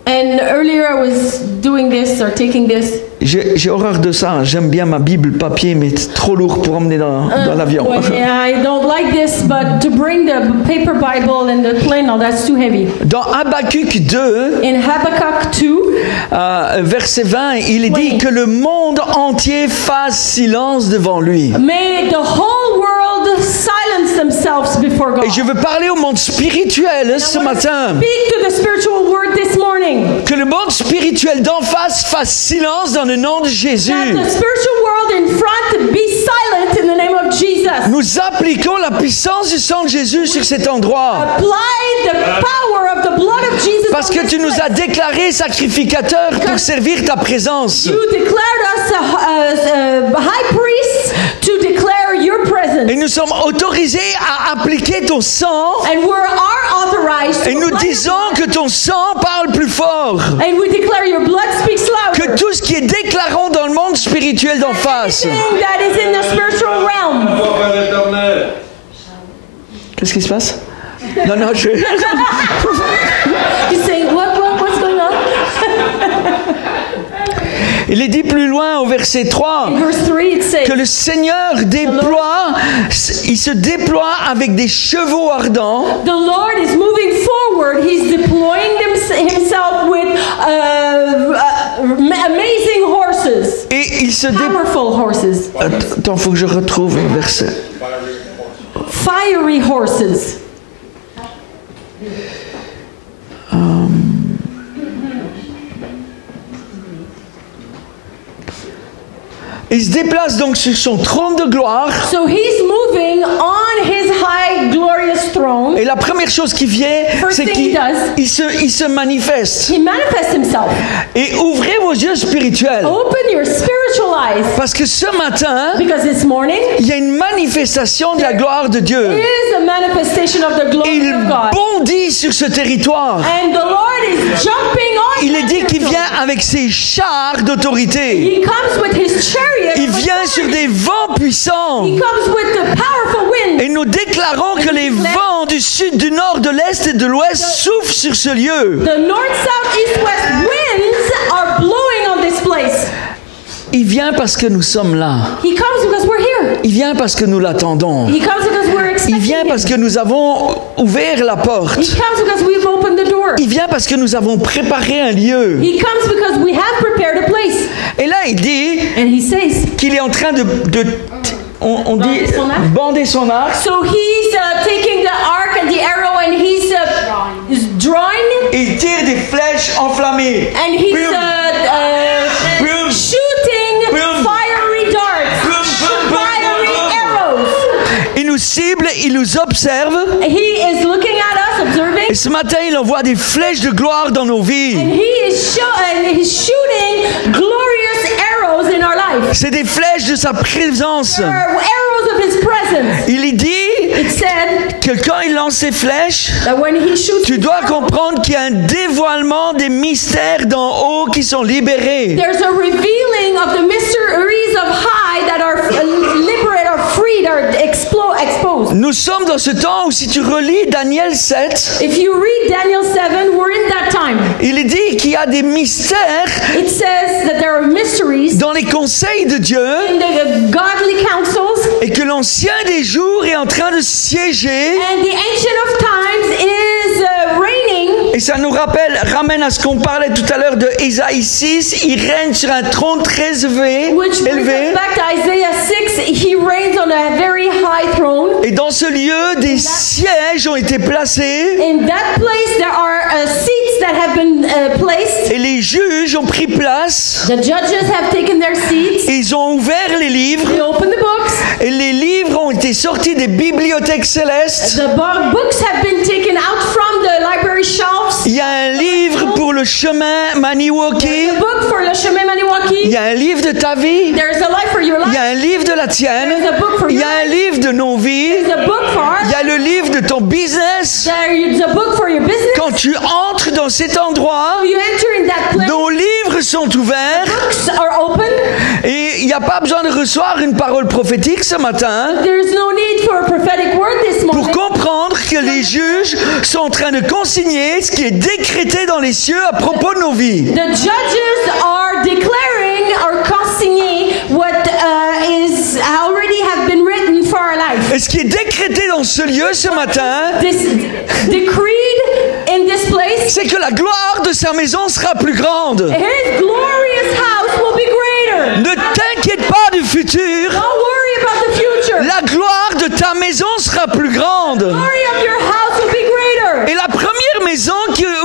And earlier I was doing this or taking this. J'ai horreur de ça. J'aime bien ma Bible papier, mais c'est trop lourd pour emmener dans l'avion. Yeah, I don't like this, but to bring the paper Bible and the plane, no, that's too heavy. Dans Habakkuk 2, In Habakkuk 2, verset 20, il est dit que le monde entier fasse silence devant lui. may the whole world silence themselves before God. Et je veux parler au monde spirituel ce matin. Speak to the spiritual word this morning. Que le monde spirituel d'en face fasse silence dans le nom de Jésus. That the spiritual world in front be silent in the name of Jesus. Nous appliquons la puissance du sang de Jésus sur cet endroit. Apply the power of the blood of Jesus. Parce on que this tu nous as place. déclarés sacrificateurs pour servir ta présence. You declared us a high priest to declare your presence. Et nous sommes autorisés à appliquer ton sang. And we are authorized to Et nous apply your disons blood. que ton sang parle plus fort And we declare your blood speaks louder. que tout ce qui est déclarant dans le monde spirituel d'en face. Anything that is in the spiritual realm. Père éternel. Qu'est-ce qui se passe? Non, je... You say, what's going on? Il est dit plus loin au verset 3 In verse 3 it says, que le Seigneur déploie, il se déploie avec des chevaux ardents. the Lord is moving forward. He's deploying himself with amazing horses, Et il se déploie... powerful horses, Attends, faut que je retrouve le verset. fiery horses. Il se déplace donc sur son trône de gloire So he's moving on his high glorious throne, Et la première chose qui vient, First c'est thing qu'il he does. il se manifeste. he manifests himself. Et ouvrez vos yeux spirituels. Open your spiritual eyes. Parce que ce matin, Because this morning il y a une manifestation de la gloire de Dieu. is a manifestation of the glory Il of God. bondit sur ce territoire. And the Lord is jumping on Il est that dit qu'il territory. vient avec ses chars d'autorité. He comes with his chariot. Il of vient sur authority. des vents puissants. He comes with the powerful wind. Et nous déclarons que les vents du sud, du nord, de l'est et de l'ouest soufflent sur ce lieu. The north, south, east, west winds are blowing on this place. Il vient parce que nous sommes là. He comes because we're here. Il vient parce que nous l'attendons. He comes because we're Il expecting vient him. parce que nous avons ouvert la porte. He comes because we've opened the door. Il vient parce que nous avons préparé un lieu. He comes because we have prepared a place. Et là, il dit And he says, qu'il est en train on dit Bander son arc. bander son arc. so he's taking the arc and the arrow and he's drawing Et il tire des flèches enflammées. and he's Boom. shooting Boom. fiery darts, Boom, boom, boom, fiery boom, boom. arrows. Il nous cible, il nous observe. He is looking at us, Et observing, ce matin, il envoie des flèches de gloire dans nos vies. and he's shooting glorious arrows in our life. C'est des flèches de sa présence. They're arrows of his presence. Il y dit It said que quand il lance ses flèches, that when he shoots, tu dois comprendre qu'il y a un dévoilement des mystères d'en haut qui sont libérés. there's a revealing of the mysteries of high that are liberated or freed or exposed. Nous sommes dans ce temps où si tu relis Daniel 7, If you read Daniel 7, we're in that time. il est dit qu'il y a des mystères It says that there are mysteries dans les conseils de Dieu in the godly councils, et que l'ancien des jours est en train de siéger. and the Ancient of Times is reigning. Et ça nous ramène à ce qu'on parlait tout à l'heure de Ésaïe 6. Il règne sur un trône très Which brings élevé. us back to Isaiah 6. He reigns on a very high throne. Et dans ce lieu, des sièges ont été placés. In that place, there are seats that have been placed. Et les juges ont pris place. The judges have taken their seats. Et ils ont ouvert les livres. They open the books. Et les livres ont été sortis des bibliothèques célestes. The books have been taken out from the library shelves. Il y a un livre pour le chemin Maniwaki. The book for le chemin Il Maniwaki. y a un livre de ta vie. There's a life for your Il y life. a un livre de la tienne. There's a book for Il y your a un life. livre de nos vies. There's a book for our Il y a le livre de ton business. There's a book for your business. Quand tu entres dans cet endroit, You enter in that place. nos livres sont ouverts. Books are open. Et il n'y a pas besoin de recevoir une parole prophétique ce matin There's no need for a prophetic word this pour morning. comprendre que les juges sont en train de consigner ce qui est décrété dans les cieux à propos de nos vies. The judges are declaring or consigning what is already have been written for our life. Et ce qui est décrété dans ce lieu ce matin, This decreed in this place. c'est que la gloire de sa maison sera plus grande. His glorious house will be greater. Ne t'inquiète pas du futur. Don't worry about the future. La gloire de ta maison sera plus grande. The glory of your house will be greater. Et la première maison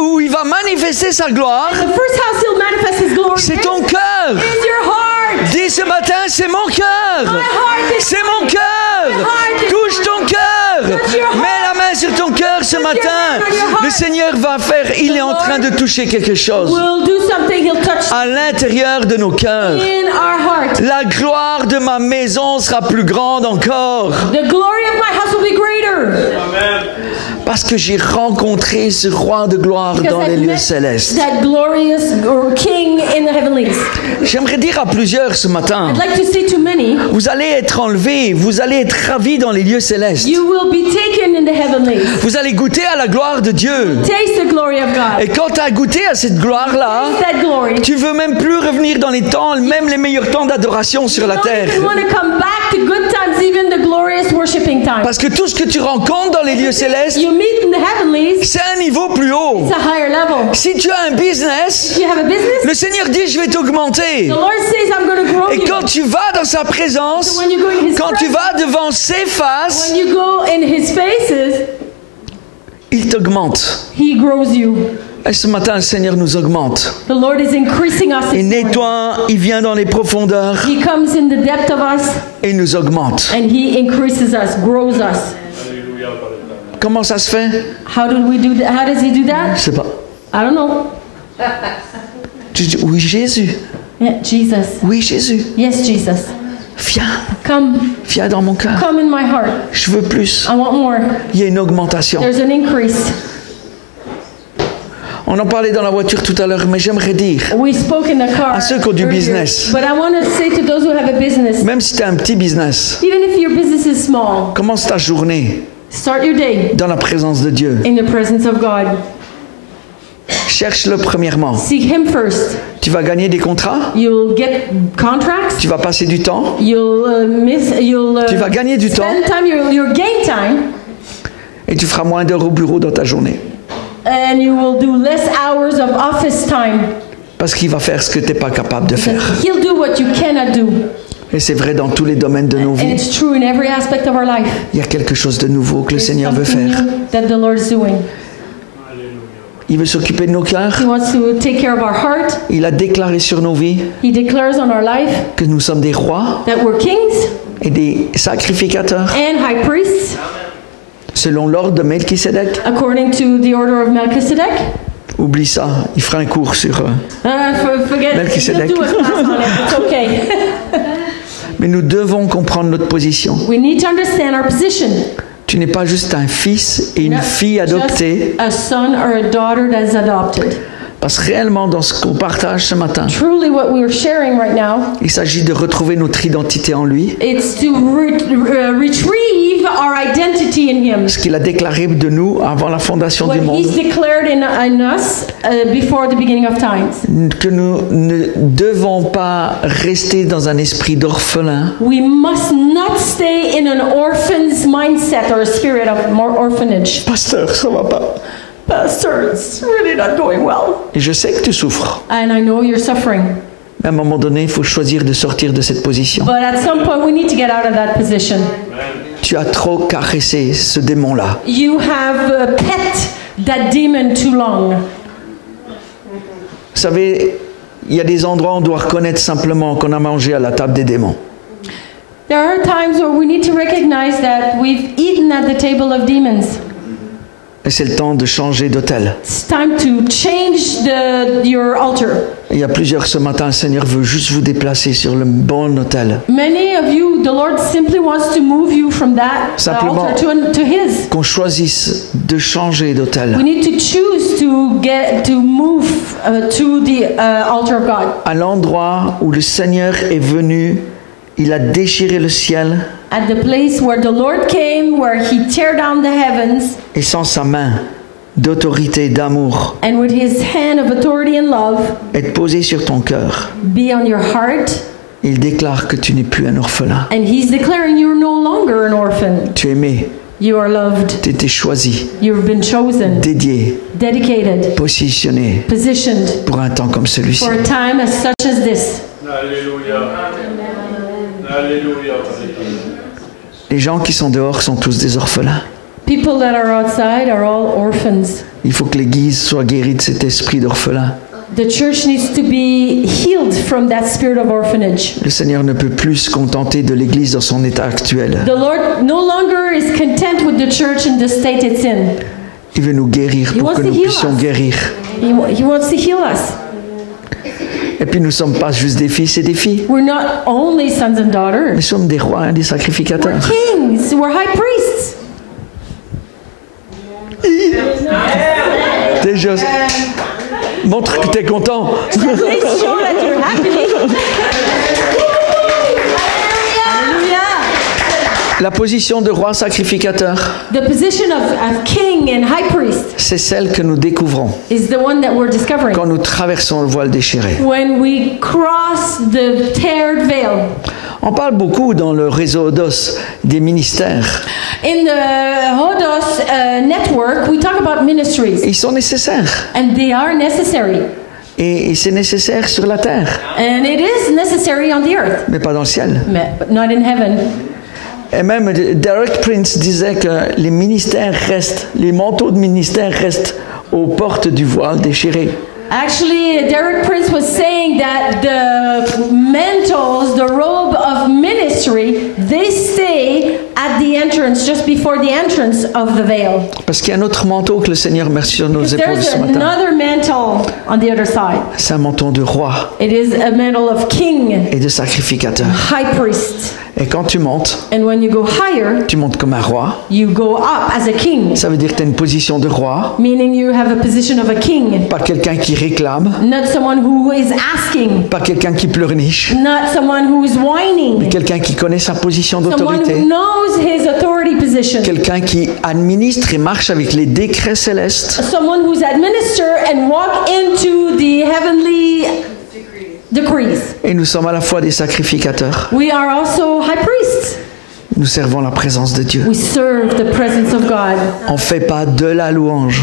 où il va manifester sa gloire, The first house he'll manifest his glory c'est in ton cœur. is your heart. Dis ce matin, c'est mon cœur. My heart is C'est mon cœur. heart is Touche ton cœur. Touch your heart. Mets la main sur ton cœur ce your matin. hand on your heart. Le Seigneur va faire, il est en train de toucher quelque chose We'll do something he'll touch à l'intérieur de nos cœurs. in our heart. La gloire de ma maison sera plus grande encore The glory of my house will be greater. parce que j'ai rencontré ce roi de gloire dans les lieux célestes. That glorious King in the heavenlies. J'aimerais dire à plusieurs ce matin, I'd like to say to many, vous allez être enlevés, vous allez être ravis dans les lieux célestes. you will be taken in the heavenlies. Vous allez goûter à la gloire de Dieu. Taste the glory of Et God. quand tu as goûté à cette gloire-là, That glory. tu veux même plus revenir dans les temps, même les meilleurs temps d'adoration sur la You terre. don't even want to come back to good times, even the glorious worshiping times. Parce que tout ce que tu rencontres dans les lieux célestes, You meet in the heavenlies, c'est un niveau plus haut. it's a higher level. Si tu as un business, If you have a business, le Seigneur dit, je vais t'augmenter. the Lord says, I'm going to grow Et you. quand tu vas dans sa présence, When you go in His quand tu presence, vas devant ses faces, when you go in His faces, il t'augmente. He grows you. Et ce matin, le Seigneur nous augmente. The Lord is increasing us. Il this morning. nettoie, il vient dans les profondeurs He comes in the depth of us et il nous augmente. and He increases us, grows us. Comment ça se fait? How did we do that? How does he do Je that? sais pas. I don't know. Tu dis, oui, Jésus. Yeah, Jesus. Oui, Jésus. Yes, Jesus. Viens dans mon cœur. Come in my heart. Je veux plus. I want more. Il y a une augmentation. There's an increase. On en parlait dans la voiture tout à l'heure, mais j'aimerais dire, We spoke in the car. à ceux qui ont du earlier, business, but I want to say to those who have a business, même si tu as un petit business, even if your business is small, commence ta journée start your day dans la présence de Dieu. in the presence of God. Cherche-le premièrement. Seek Him first. Tu vas gagner des contrats, You'll get contracts. tu vas passer du temps, You'll tu vas gagner du temps spend time. You'll gain time, et tu feras moins d'heures au bureau dans ta journée. and you will do less hours of office time. Parce qu'il va faire ce que tu n'es pas capable de faire. He'll do what you cannot do, Et c'est vrai dans tous les domaines de nos and vies. it's true in every aspect of our life. Il y a quelque chose de nouveau que le There's Seigneur veut something faire. new that the Lord is doing. Il veut s'occuper de nos cœurs. He wants to take care of our heart. Il a déclaré sur nos vies He declares on our life que nous sommes des rois that we're kings et des sacrificateurs and high priests selon l'ordre de Melchisédek. according to the order of Melchizedek. Oublie ça, il fera un cours sur... Forget. Melchizedek. He'll do a class on it. It's okay. Mais nous devons comprendre notre position. We need to understand our position. Tu n'es pas juste un fils et une fille adoptée. Just a son or a daughter that is adopted. Parce que réellement, dans ce qu'on partage ce matin, Truly, what we are sharing right now, il s'agit de retrouver notre identité en lui. it's to retrieve our identity in Him. Ce qu'il a déclaré de nous avant la fondation What du monde. He's declared in us before the beginning of times. Que nous ne devons pas rester dans un esprit d'orphelin. We must not stay in an orphan's mindset or a spirit of more orphanage. Pasteur, ça va pas. Pastor, it's really not going well. Et je sais que tu souffres. And I know you're suffering. Mais à un moment donné, il faut choisir de sortir de cette position. But at some point, we need to get out of that position. Tu as trop caressé ce démon-là. You have pet that demon too long. Vous savez, il y a des endroits où on doit reconnaître simplement qu'on a mangé à la table des démons. There are times where we need to recognize that we've eaten at the table of demons. Et c'est le temps de changer d'hôtel. It's time to change your altar. Il y a plusieurs ce matin, le Seigneur veut juste vous déplacer sur le bon hôtel. Many of you, the Lord simply wants to move you from that Simplement. altar to His. Qu'on choisisse de changer d'hôtel. We need to choose to move to the altar of God. À l'endroit où le Seigneur est venu, il a déchiré le ciel. At the place where the Lord came, where He tear down the heavens, Et sans sa main d'autorité, d'amour, and with His hand of authority and love, être posée sur ton cœur, be on your heart, il déclare que tu n'es plus un orphelin. and He's declaring you're no longer an orphan. Tu es aimé, You are loved. tu étais choisi, You've been chosen, dédié, dedicated, positionné positioned pour un temps comme celui-ci. for a time as such as this. Alléluia. Alléluia. Les gens qui sont dehors sont tous des orphelins. People that are outside are all orphans. Il faut que l'Église soit guérie de cet esprit d'orphelin. The church needs to be healed from that spirit of orphanage. Le Seigneur ne peut plus se contenter de l'Église dans son état actuel. The Lord no longer is content with the church in the state it's in. Il veut nous guérir pour wants que to nous heal puissions us. guérir. He wants to heal us. Et puis nous ne sommes pas juste des fils et des filles. We're not only sons and daughters. Nous sommes des rois et des sacrificateurs. We're kings. We're high priests. Déjà, montre que tu es content. Please show that you're happy. Hallelujah. La position de roi sacrificateur, The position of king and high priest c'est celle que nous découvrons is the one that we're discovering quand nous traversons le voile déchiré. when we cross the teared veil. On parle beaucoup dans le réseau Odos des ministères. In the Hodos network, we talk about ministries, Ils sont nécessaires. and they are necessary. Et c'est nécessaire sur la terre, And it is necessary on the earth, mais pas dans le ciel. but not in heaven. Et même Derek Prince disait que les ministères restent, les manteaux de ministère restent aux portes du voile déchiré. Actually, Derek Prince was saying that the mantles, the robe of ministry, they stay at the entrance entrance, just before the entrance of the veil. Parce qu'il y a un autre manteau que le Seigneur met sur nos épaules There's ce matin. another mantle on the other side. C'est un manteau de roi It is a mantle of king, et de sacrificateur. high priest. Et quand tu montes tu montes comme un roi. You go up as a king. Ça veut dire que tu as une position de roi. Meaning you have a position of a king. Pas quelqu'un qui réclame. Not someone who is asking. Pas quelqu'un qui pleurniche. Not someone who is whining. Mais quelqu'un qui connaît sa position d'autorité. Someone who knows his authority position. Quelqu'un qui administre et marche avec les décrets célestes. Someone who's administer and walk into the heavenly decrees. Et nous sommes à la fois des sacrificateurs. We are also high priests. Nous servons la présence de Dieu. We serve the presence of God. On ne fait pas de la louange.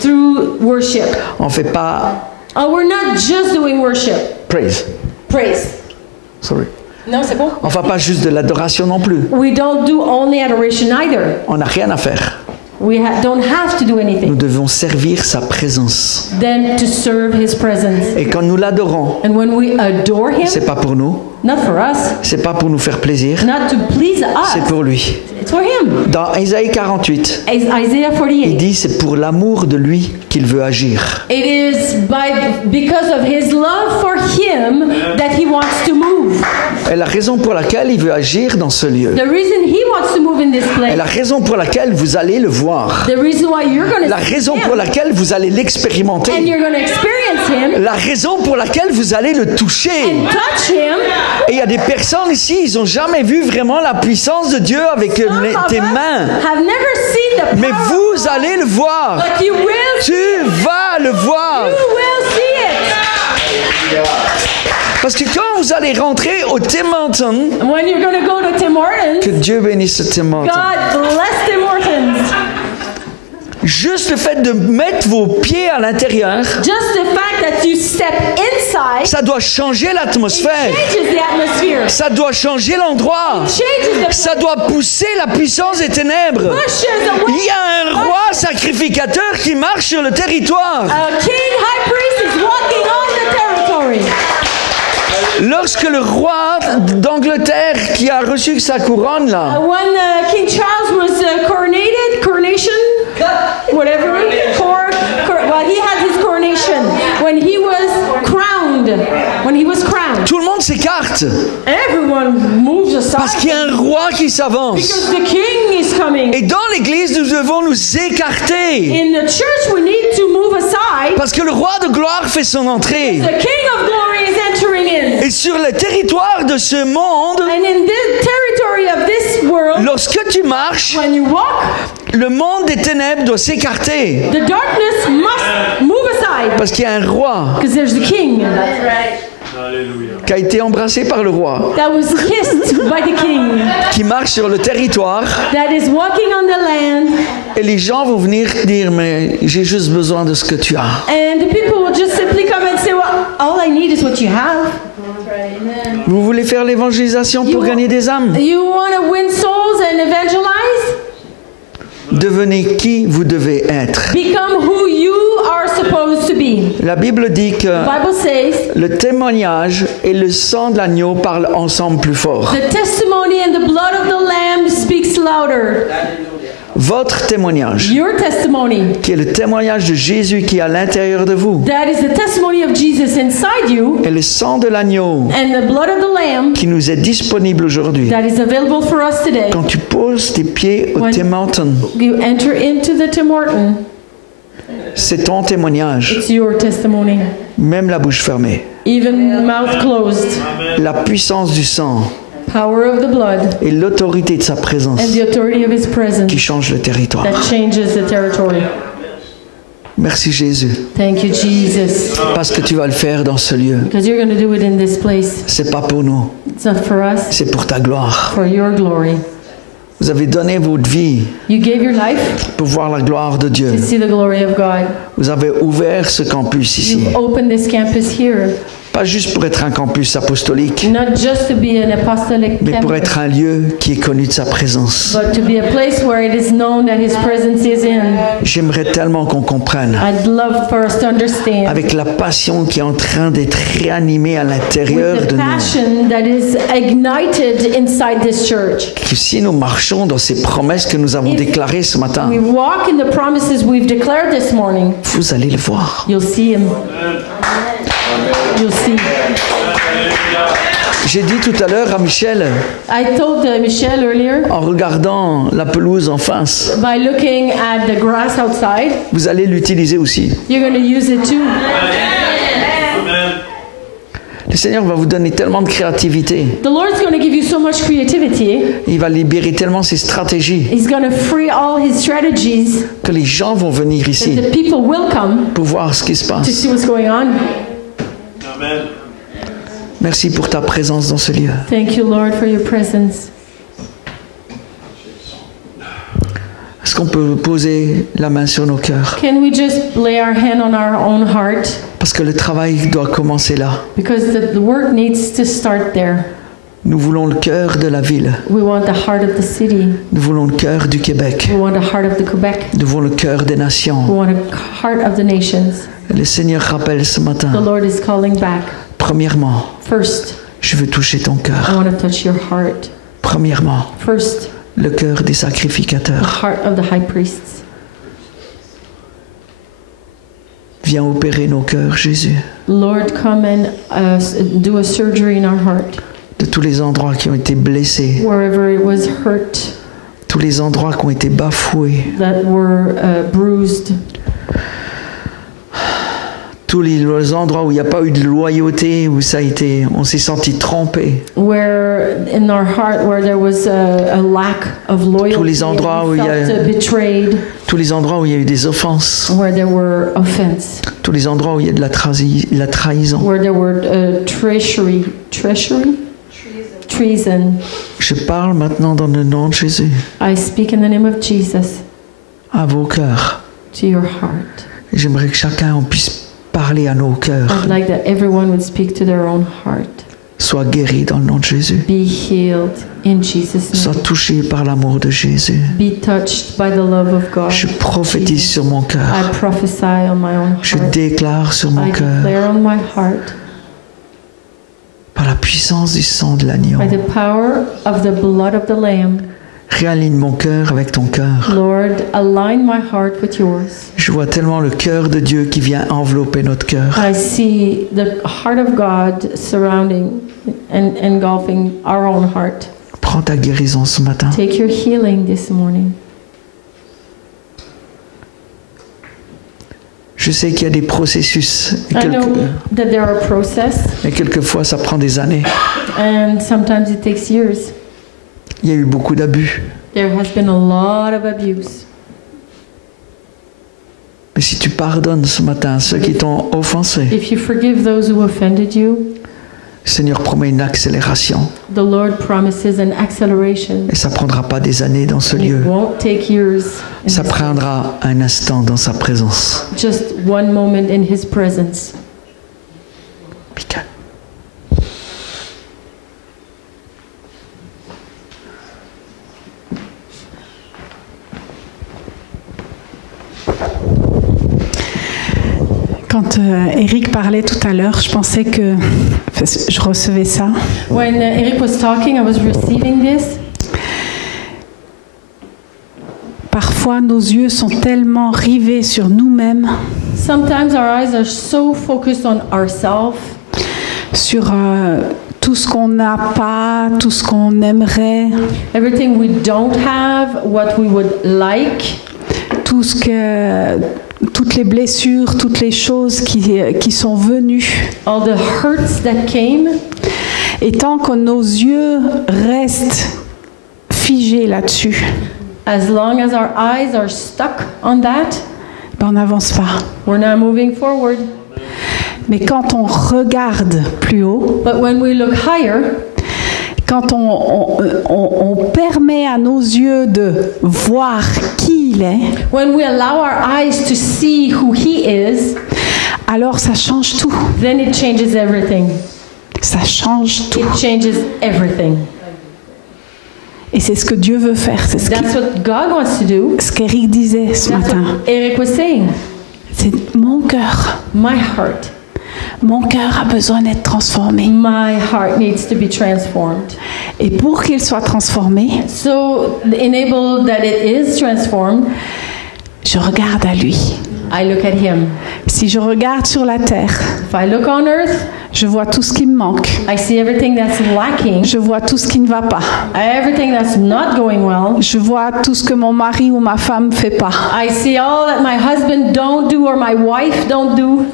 Through worship. On ne fait pas... we're not just doing worship. Praise. Sorry. Non, c'est bon. On ne fait pas juste de l'adoration non plus. We don't do only adoration either. On n'a rien à faire. We don't have to do anything. Nous devons servir sa présence. Then to serve His presence. Et quand nous l'adorons, and when we adore Him, c'est pas pour nous. Not for us. C'est pas pour nous faire plaisir. Not to please us. C'est pour lui. It's for Him. Dans Isaïe 48, Isaiah 48, il dit c'est pour l'amour de lui qu'il veut agir. It is because of His love for Him that He wants to move. Et la raison pour laquelle il veut agir dans ce lieu. The reason He wants to move in this place. Et la raison pour laquelle vous allez le voir. The reason why you're going to la raison pour laquelle vous allez l'expérimenter. And you're going to experience Him. La raison pour laquelle vous allez le toucher. And touch Him. Et il y a des personnes ici, ils n'ont jamais vu vraiment la puissance de Dieu avec tes mains. Mais vous allez le voir. Tu vas le voir. Parce que quand vous allez rentrer au Tim Hortons, que Dieu bénisse Tim Hortons. God bless Tim Hortons. Juste le fait de mettre vos pieds à l'intérieur, ça doit changer l'atmosphère. Ça doit changer l'endroit. Ça doit pousser la puissance des ténèbres. Il y a un roi sacrificateur qui marche sur le territoire. Lorsque le roi d'Angleterre qui a reçu sa couronne là, when King Charles was coronation, whatever, well, he had his coronation when he was crowned. Tout le monde s'écarte. Everyone moves aside. Parce qu'il y a un roi qui s'avance. Because the king is coming. Et dans l'église, nous devons nous écarter. In the church, we need to move aside. Parce que le roi de gloire fait son entrée. The king of glory is entering in. Et sur le territoire de ce monde, and in the territory of this world, lorsque tu marches, when you walk, le monde des ténèbres doit s'écarter. The darkness must move aside. Parce qu'il y a un roi. Because there's the king. That's right. Qui a été embrassé par le roi. That was kissed by the king. Qui marche sur le territoire. That is walking on the land. Et les gens vont venir dire, mais j'ai juste besoin de ce que tu as. And the people will just simply come and say, well, all I need is what you have. Vous voulez faire l'évangélisation pour gagner des âmes? You want to win souls and evangelize? Devenez qui vous devez être. Become who you are supposed to be. La Bible dit que le témoignage et le sang de l'agneau parlent ensemble plus fort. The testimony and the blood of the lamb speaks louder. Votre témoignage, your testimony, qui est le témoignage de Jésus qui est à l'intérieur de vous, that is the testimony of Jesus inside you, et le sang de l'agneau, and the blood of the lamb, qui nous est disponible aujourd'hui. That is available for us today. Quand tu poses tes pieds au Tim Hortons, you enter into the Tim Hortons, c'est ton témoignage. It's your testimony. Même la bouche fermée. Even mouth closed. La puissance du sang. Power of the blood. Et l'autorité de sa présence. And the authority of his presence. Qui change le territoire. That changes the territory. Merci Jésus. Thank you, Jesus. Parce que tu vas le faire dans ce lieu. Because you're going to do it in this place. C'est pas pour nous. It's not for us. C'est pour ta gloire. For your glory. Vous avez donné votre vie you gave your life pour voir la gloire de Dieu. To see the glory of God. Vous avez ouvert ce campus ici. You've opened this campus here. Pas juste pour être un campus apostolique, Not just to be an apostolic mais pour campus, être un lieu qui est connu de sa présence. but to be a place where it is known that His presence is in. J'aimerais tellement qu'on comprenne, I'd love for us to understand avec la passion qui est en train d'être réanimée à l'intérieur with de the nous, passion that is ignited inside this church. que si nous marchons dans ces promesses que nous avons déclarées ce matin, We walk in the promises we've declared this morning. vous allez le voir. You'll see Him. You'll see. J'ai dit tout à l'heure à Michel, I told Michelle earlier, en regardant la pelouse en face, by looking at the grass outside, vous allez l'utiliser aussi. you're going to use it too. Le Seigneur va vous donner tellement de créativité. The Lord's going to give you so much creativity. Il va libérer tellement ses stratégies He's going to free all His strategies que les gens vont venir that ici the people will come pour voir ce qui se to passe. see what's going on. Merci pour ta présence dans ce lieu. Thank you, Lord, for your presence. Est-ce qu'on peut poser la main sur nos cœurs? Can we just lay our hand on our own heart? Parce que le travail doit commencer là. Because the work needs to start there. Nous voulons le cœur de la ville. We want the heart of the city. Nous voulons le cœur du Québec. We want the heart of the Quebec. Nous voulons le cœur des We nations. want the heart of the nations. Le Seigneur rappelle ce The matin. Lord is calling back. Premièrement, First, je veux toucher ton I cœur. want to touch your heart. Premièrement, First, le cœur des the sacrificateurs. heart of the high priests. Viens opérer nos cœurs, Jésus. Lord, come and do a surgery in our heart. De tous les endroits qui ont été blessés, Wherever it was hurt, tous les endroits qui ont été bafoués, that were bruised, tous les endroits où il n'y a pas eu de loyauté, où ça a été, on s'est senti trompé. where in our heart where there was a lack of loyalty, Tous les endroits où il y a- felt betrayed, Tous les endroits où il y a eu des offenses, where there were offense, tous les endroits où il y a de la trahison. where there were treachery, treason. Je parle maintenant dans le nom de Jésus I speak in the name of Jesus à vos cœurs. to your heart. Et j'aimerais que chacun on puisse parler à nos cœurs. I'd like that everyone would speak to their own heart. Sois guéri dans le nom de Jésus. Be healed in Jesus' Sois name. touché par l'amour de Jésus. Be touched by the love of God. Je prophétise sur mon I cœur. prophesy on my own Je heart. déclare sur mon I cœur, declare on my heart, par la puissance du sang de l'agneau, by the power of the blood of the Lamb, réaligne mon cœur avec ton cœur. Lord, align my heart with yours. Je vois tellement le cœur de Dieu qui vient envelopper notre cœur. I see the heart of God surrounding and engulfing our own heart. Prends ta guérison ce matin. Take your healing this morning. Je sais qu'il y a des processus I know that there are process, et quelquefois ça prend des années. and sometimes it takes years. Il y a eu beaucoup d'abus. There has been a lot of abuse. Mais si tu pardonnes ce matin ceux qui t'ont offensé, If you forgive those who offended you, le Seigneur promet une accélération. the Lord promises an acceleration. Et ça prendra pas des années dans ce And it lieu. won't take years. in Ça this- prendra un instant dans sa présence. Just one moment in His presence. Michael. Quand Eric parlait tout à l'heure, je pensais que je recevais ça. When Eric was talking, I was receiving this. Parfois, nos yeux sont tellement rivés sur nous-mêmes, Sometimes our eyes are so focused on ourselves, sur tout ce qu'on n'a pas, tout ce qu'on aimerait, everything we don't have, what we would like, toutes les blessures, toutes les choses qui sont venues. all the hurts that came. Et tant que nos yeux restent figés là-dessus, As long as our eyes are stuck on that, ben on n'avance pas. we're not moving forward. Mais quand on regarde plus haut, But when we look higher, quand on permet à nos yeux de voir qui il est, when we allow our eyes to see who He is, alors ça change tout. then it changes everything. Ça change tout. It changes everything. Et c'est ce que Dieu veut faire. C'est That's what God wants to do. ce qu'Éric disait ce That's matin. what Eric was saying. C'est mon cœur. My heart. Mon cœur a besoin d'être transformé. My heart needs to be transformed. Et pour qu'il soit transformé, So, enable that it is transformed, je regarde à lui. I look at Him. Si je regarde sur la terre, If I look on earth, je vois tout ce qui me manque. I see everything that's lacking, Je vois tout ce qui ne va pas. everything that's not going well. Je vois tout ce que mon mari ou ma femme ne fait pas. I see all that my husband don't do or my wife don't do.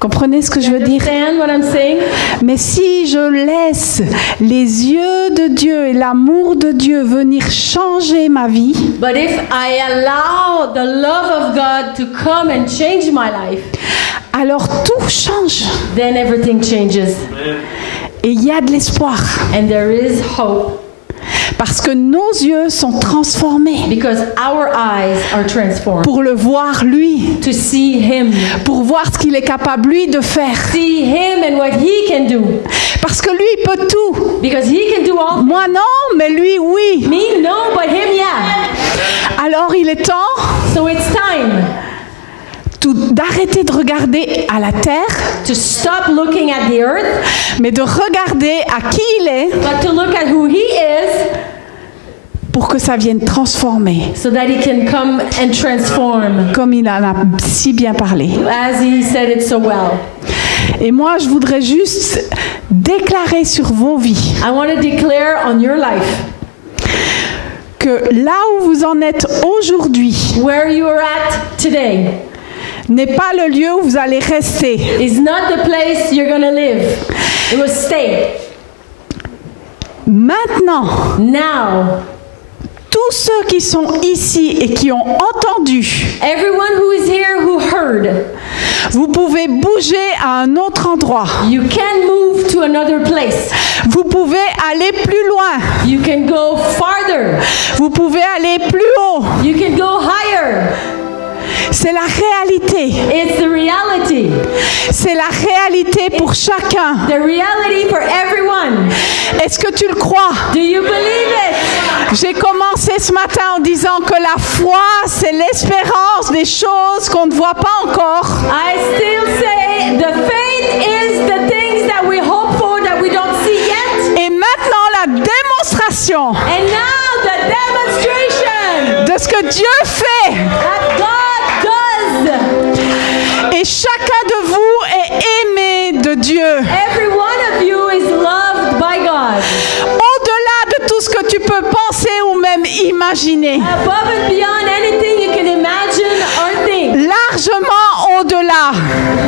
Comprenez ce que je veux dire? Understand what I'm saying? Mais si je laisse les yeux de Dieu et l'amour de Dieu venir changer ma vie, But if I allow the love of God to come and change my life, alors tout change. then everything changes. Et il y a de l'espoir. And there is hope Parce que nos yeux sont transformés because our eyes are transformed pour le voir lui, to see Him. pour voir ce qu'il est capable lui de faire. See Him and what He can do. Parce que lui, il peut tout. Because He can do all. Moi non, mais lui, oui. Me, no, but Him, yeah. Alors il est temps So it's time d'arrêter de regarder à la terre, to stop looking at the earth, mais de regarder à qui il est but to look at who He is pour que ça vienne transformer, so that He can come and transform, comme il en a si bien parlé. as He said it so well. Et moi, je voudrais juste déclarer sur vos vies I want to declare on your life, que là où vous en êtes aujourd'hui where you are at today n'est pas le lieu où vous allez rester. is not the place you're going to live. It will stay. Maintenant, Now, tous ceux qui sont ici et qui ont entendu, everyone who is here who heard, vous pouvez bouger à un autre endroit. you can move to another place. Vous pouvez aller plus loin. You can go farther. Vous pouvez aller plus haut. You can go higher. C'est la réalité. It's the reality. C'est la réalité pour chacun. The reality for everyone. Est-ce que tu le crois? Do you believe it? J'ai commencé ce matin en disant que la foi, c'est l'espérance des choses qu'on ne voit pas encore. I still say the faith is the things that we hope for that we don't see yet. Et maintenant, la démonstration And now the demonstration de ce que Dieu fait. that God does. Et chacun de vous est aimé de Dieu. Every one of you is loved by God. Au-delà de tout ce que tu peux penser ou même imaginer. Above and beyond anything you can imagine or think. Largement au-delà.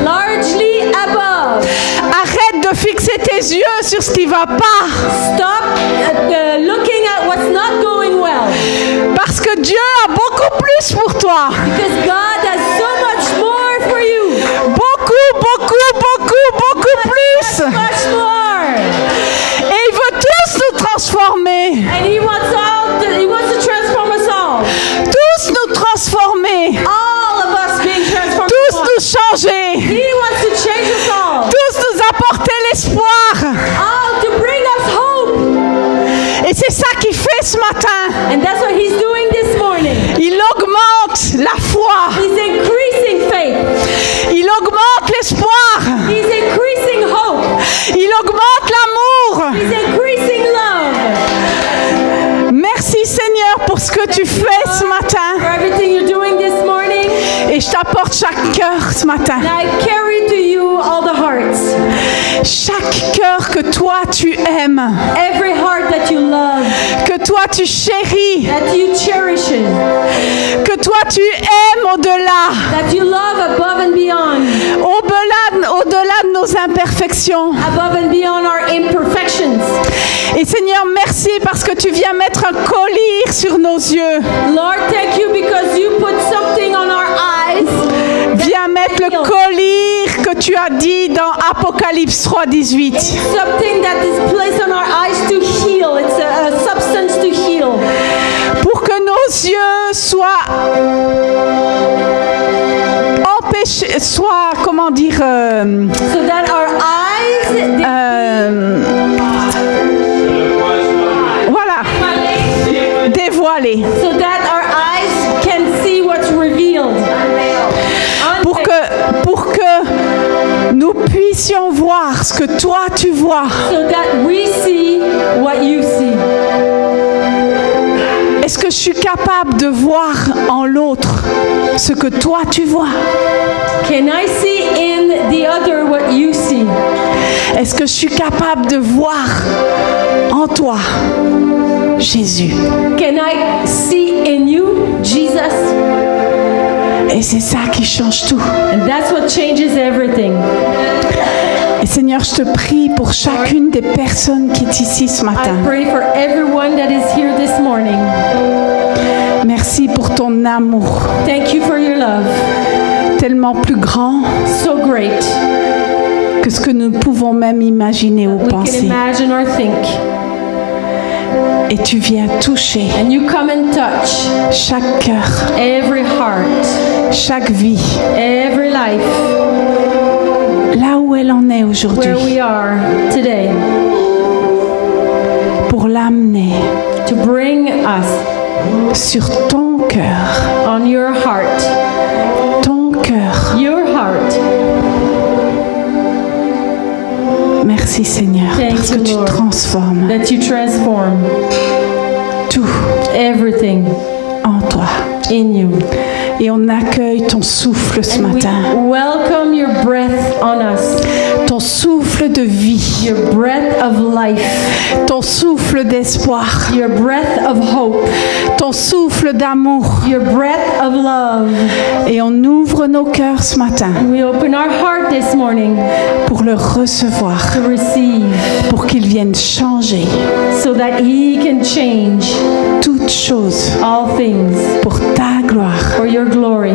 Largely above. Arrête de fixer tes yeux sur ce qui va pas. Stop looking at what's not going well. Parce que Dieu a beaucoup plus pour toi. Because God has so much more for you. Beaucoup plus. Much more. Et il veut tous nous transformer. And He wants to transform us all. Tous nous transformer. All of us being transformed. Tous nous changer. He wants to change us all. Tous nous apporter l'espoir. All to bring us hope. Et c'est ça qu'il fait ce matin. And that's what He's doing this morning. Il augmente la foi. He's increasing faith. Il augmente l'espoir. He's increasing hope. Il augmente l'amour. He's increasing love. Merci Seigneur pour ce que tu fais ce For matin. everything you're doing this morning. Et je t'apporte chaque cœur ce matin. And I carry to you all the hearts. Chaque cœur que toi tu aimes. Every heart that you love. Que toi tu chéris. That you cherish it. Que toi tu aimes au-delà. That you love above and beyond. Au-delà de nos imperfections. Above and beyond our imperfections. Et Seigneur, merci parce que tu viens mettre un collier sur nos yeux. Lord, thank you because you put something on our eyes. Viens mettre le collier que tu as dit dans Apocalypse 3:18. Something that is placed on our eyes to heal. It's a substance to heal. Pour que nos yeux soient empêchés, soit, comment dire, so that our eyes voilà, dévoilés, so that our eyes can see what's revealed. pour que nous puissions voir ce que toi tu vois. So that we see what you see. Est-ce que je suis capable de voir en l'autre ce que toi tu vois? Can I see in the other what you see? Est-ce que je suis capable de voir en toi Jésus? Can I see in you Jesus? Et c'est ça qui change tout. And that's what changes everything. Et Seigneur, je te prie pour chacune des personnes qui est ici ce matin. I pray for everyone that is here this morning. Merci pour ton amour, Thank you for your love. tellement plus grand So great. que ce que nous pouvons même imaginer ou We can penser. imagine or think. Et tu viens toucher And you come and touch chaque cœur, every heart, chaque vie, every life, là où elle en est aujourd'hui, where we are today, pour l'amener to bring us sur ton cœur, on your heart, ton cœur. your heart. Merci Seigneur, Thank parce que you, tu Lord. transformes That you transform tout everything en toi. in you. Et on accueille ton souffle ce And we matin, welcome your breath on us, ton souffle de vie, your breath of life, ton souffle d'espoir, your breath of hope, ton souffle d'amour. your breath of love. Et on ouvre nos cœurs ce matin And we open our heart this morning pour le recevoir, to receive pour qu'il vienne changer so that He can change toutes choses all things pour ta gloire. for your glory.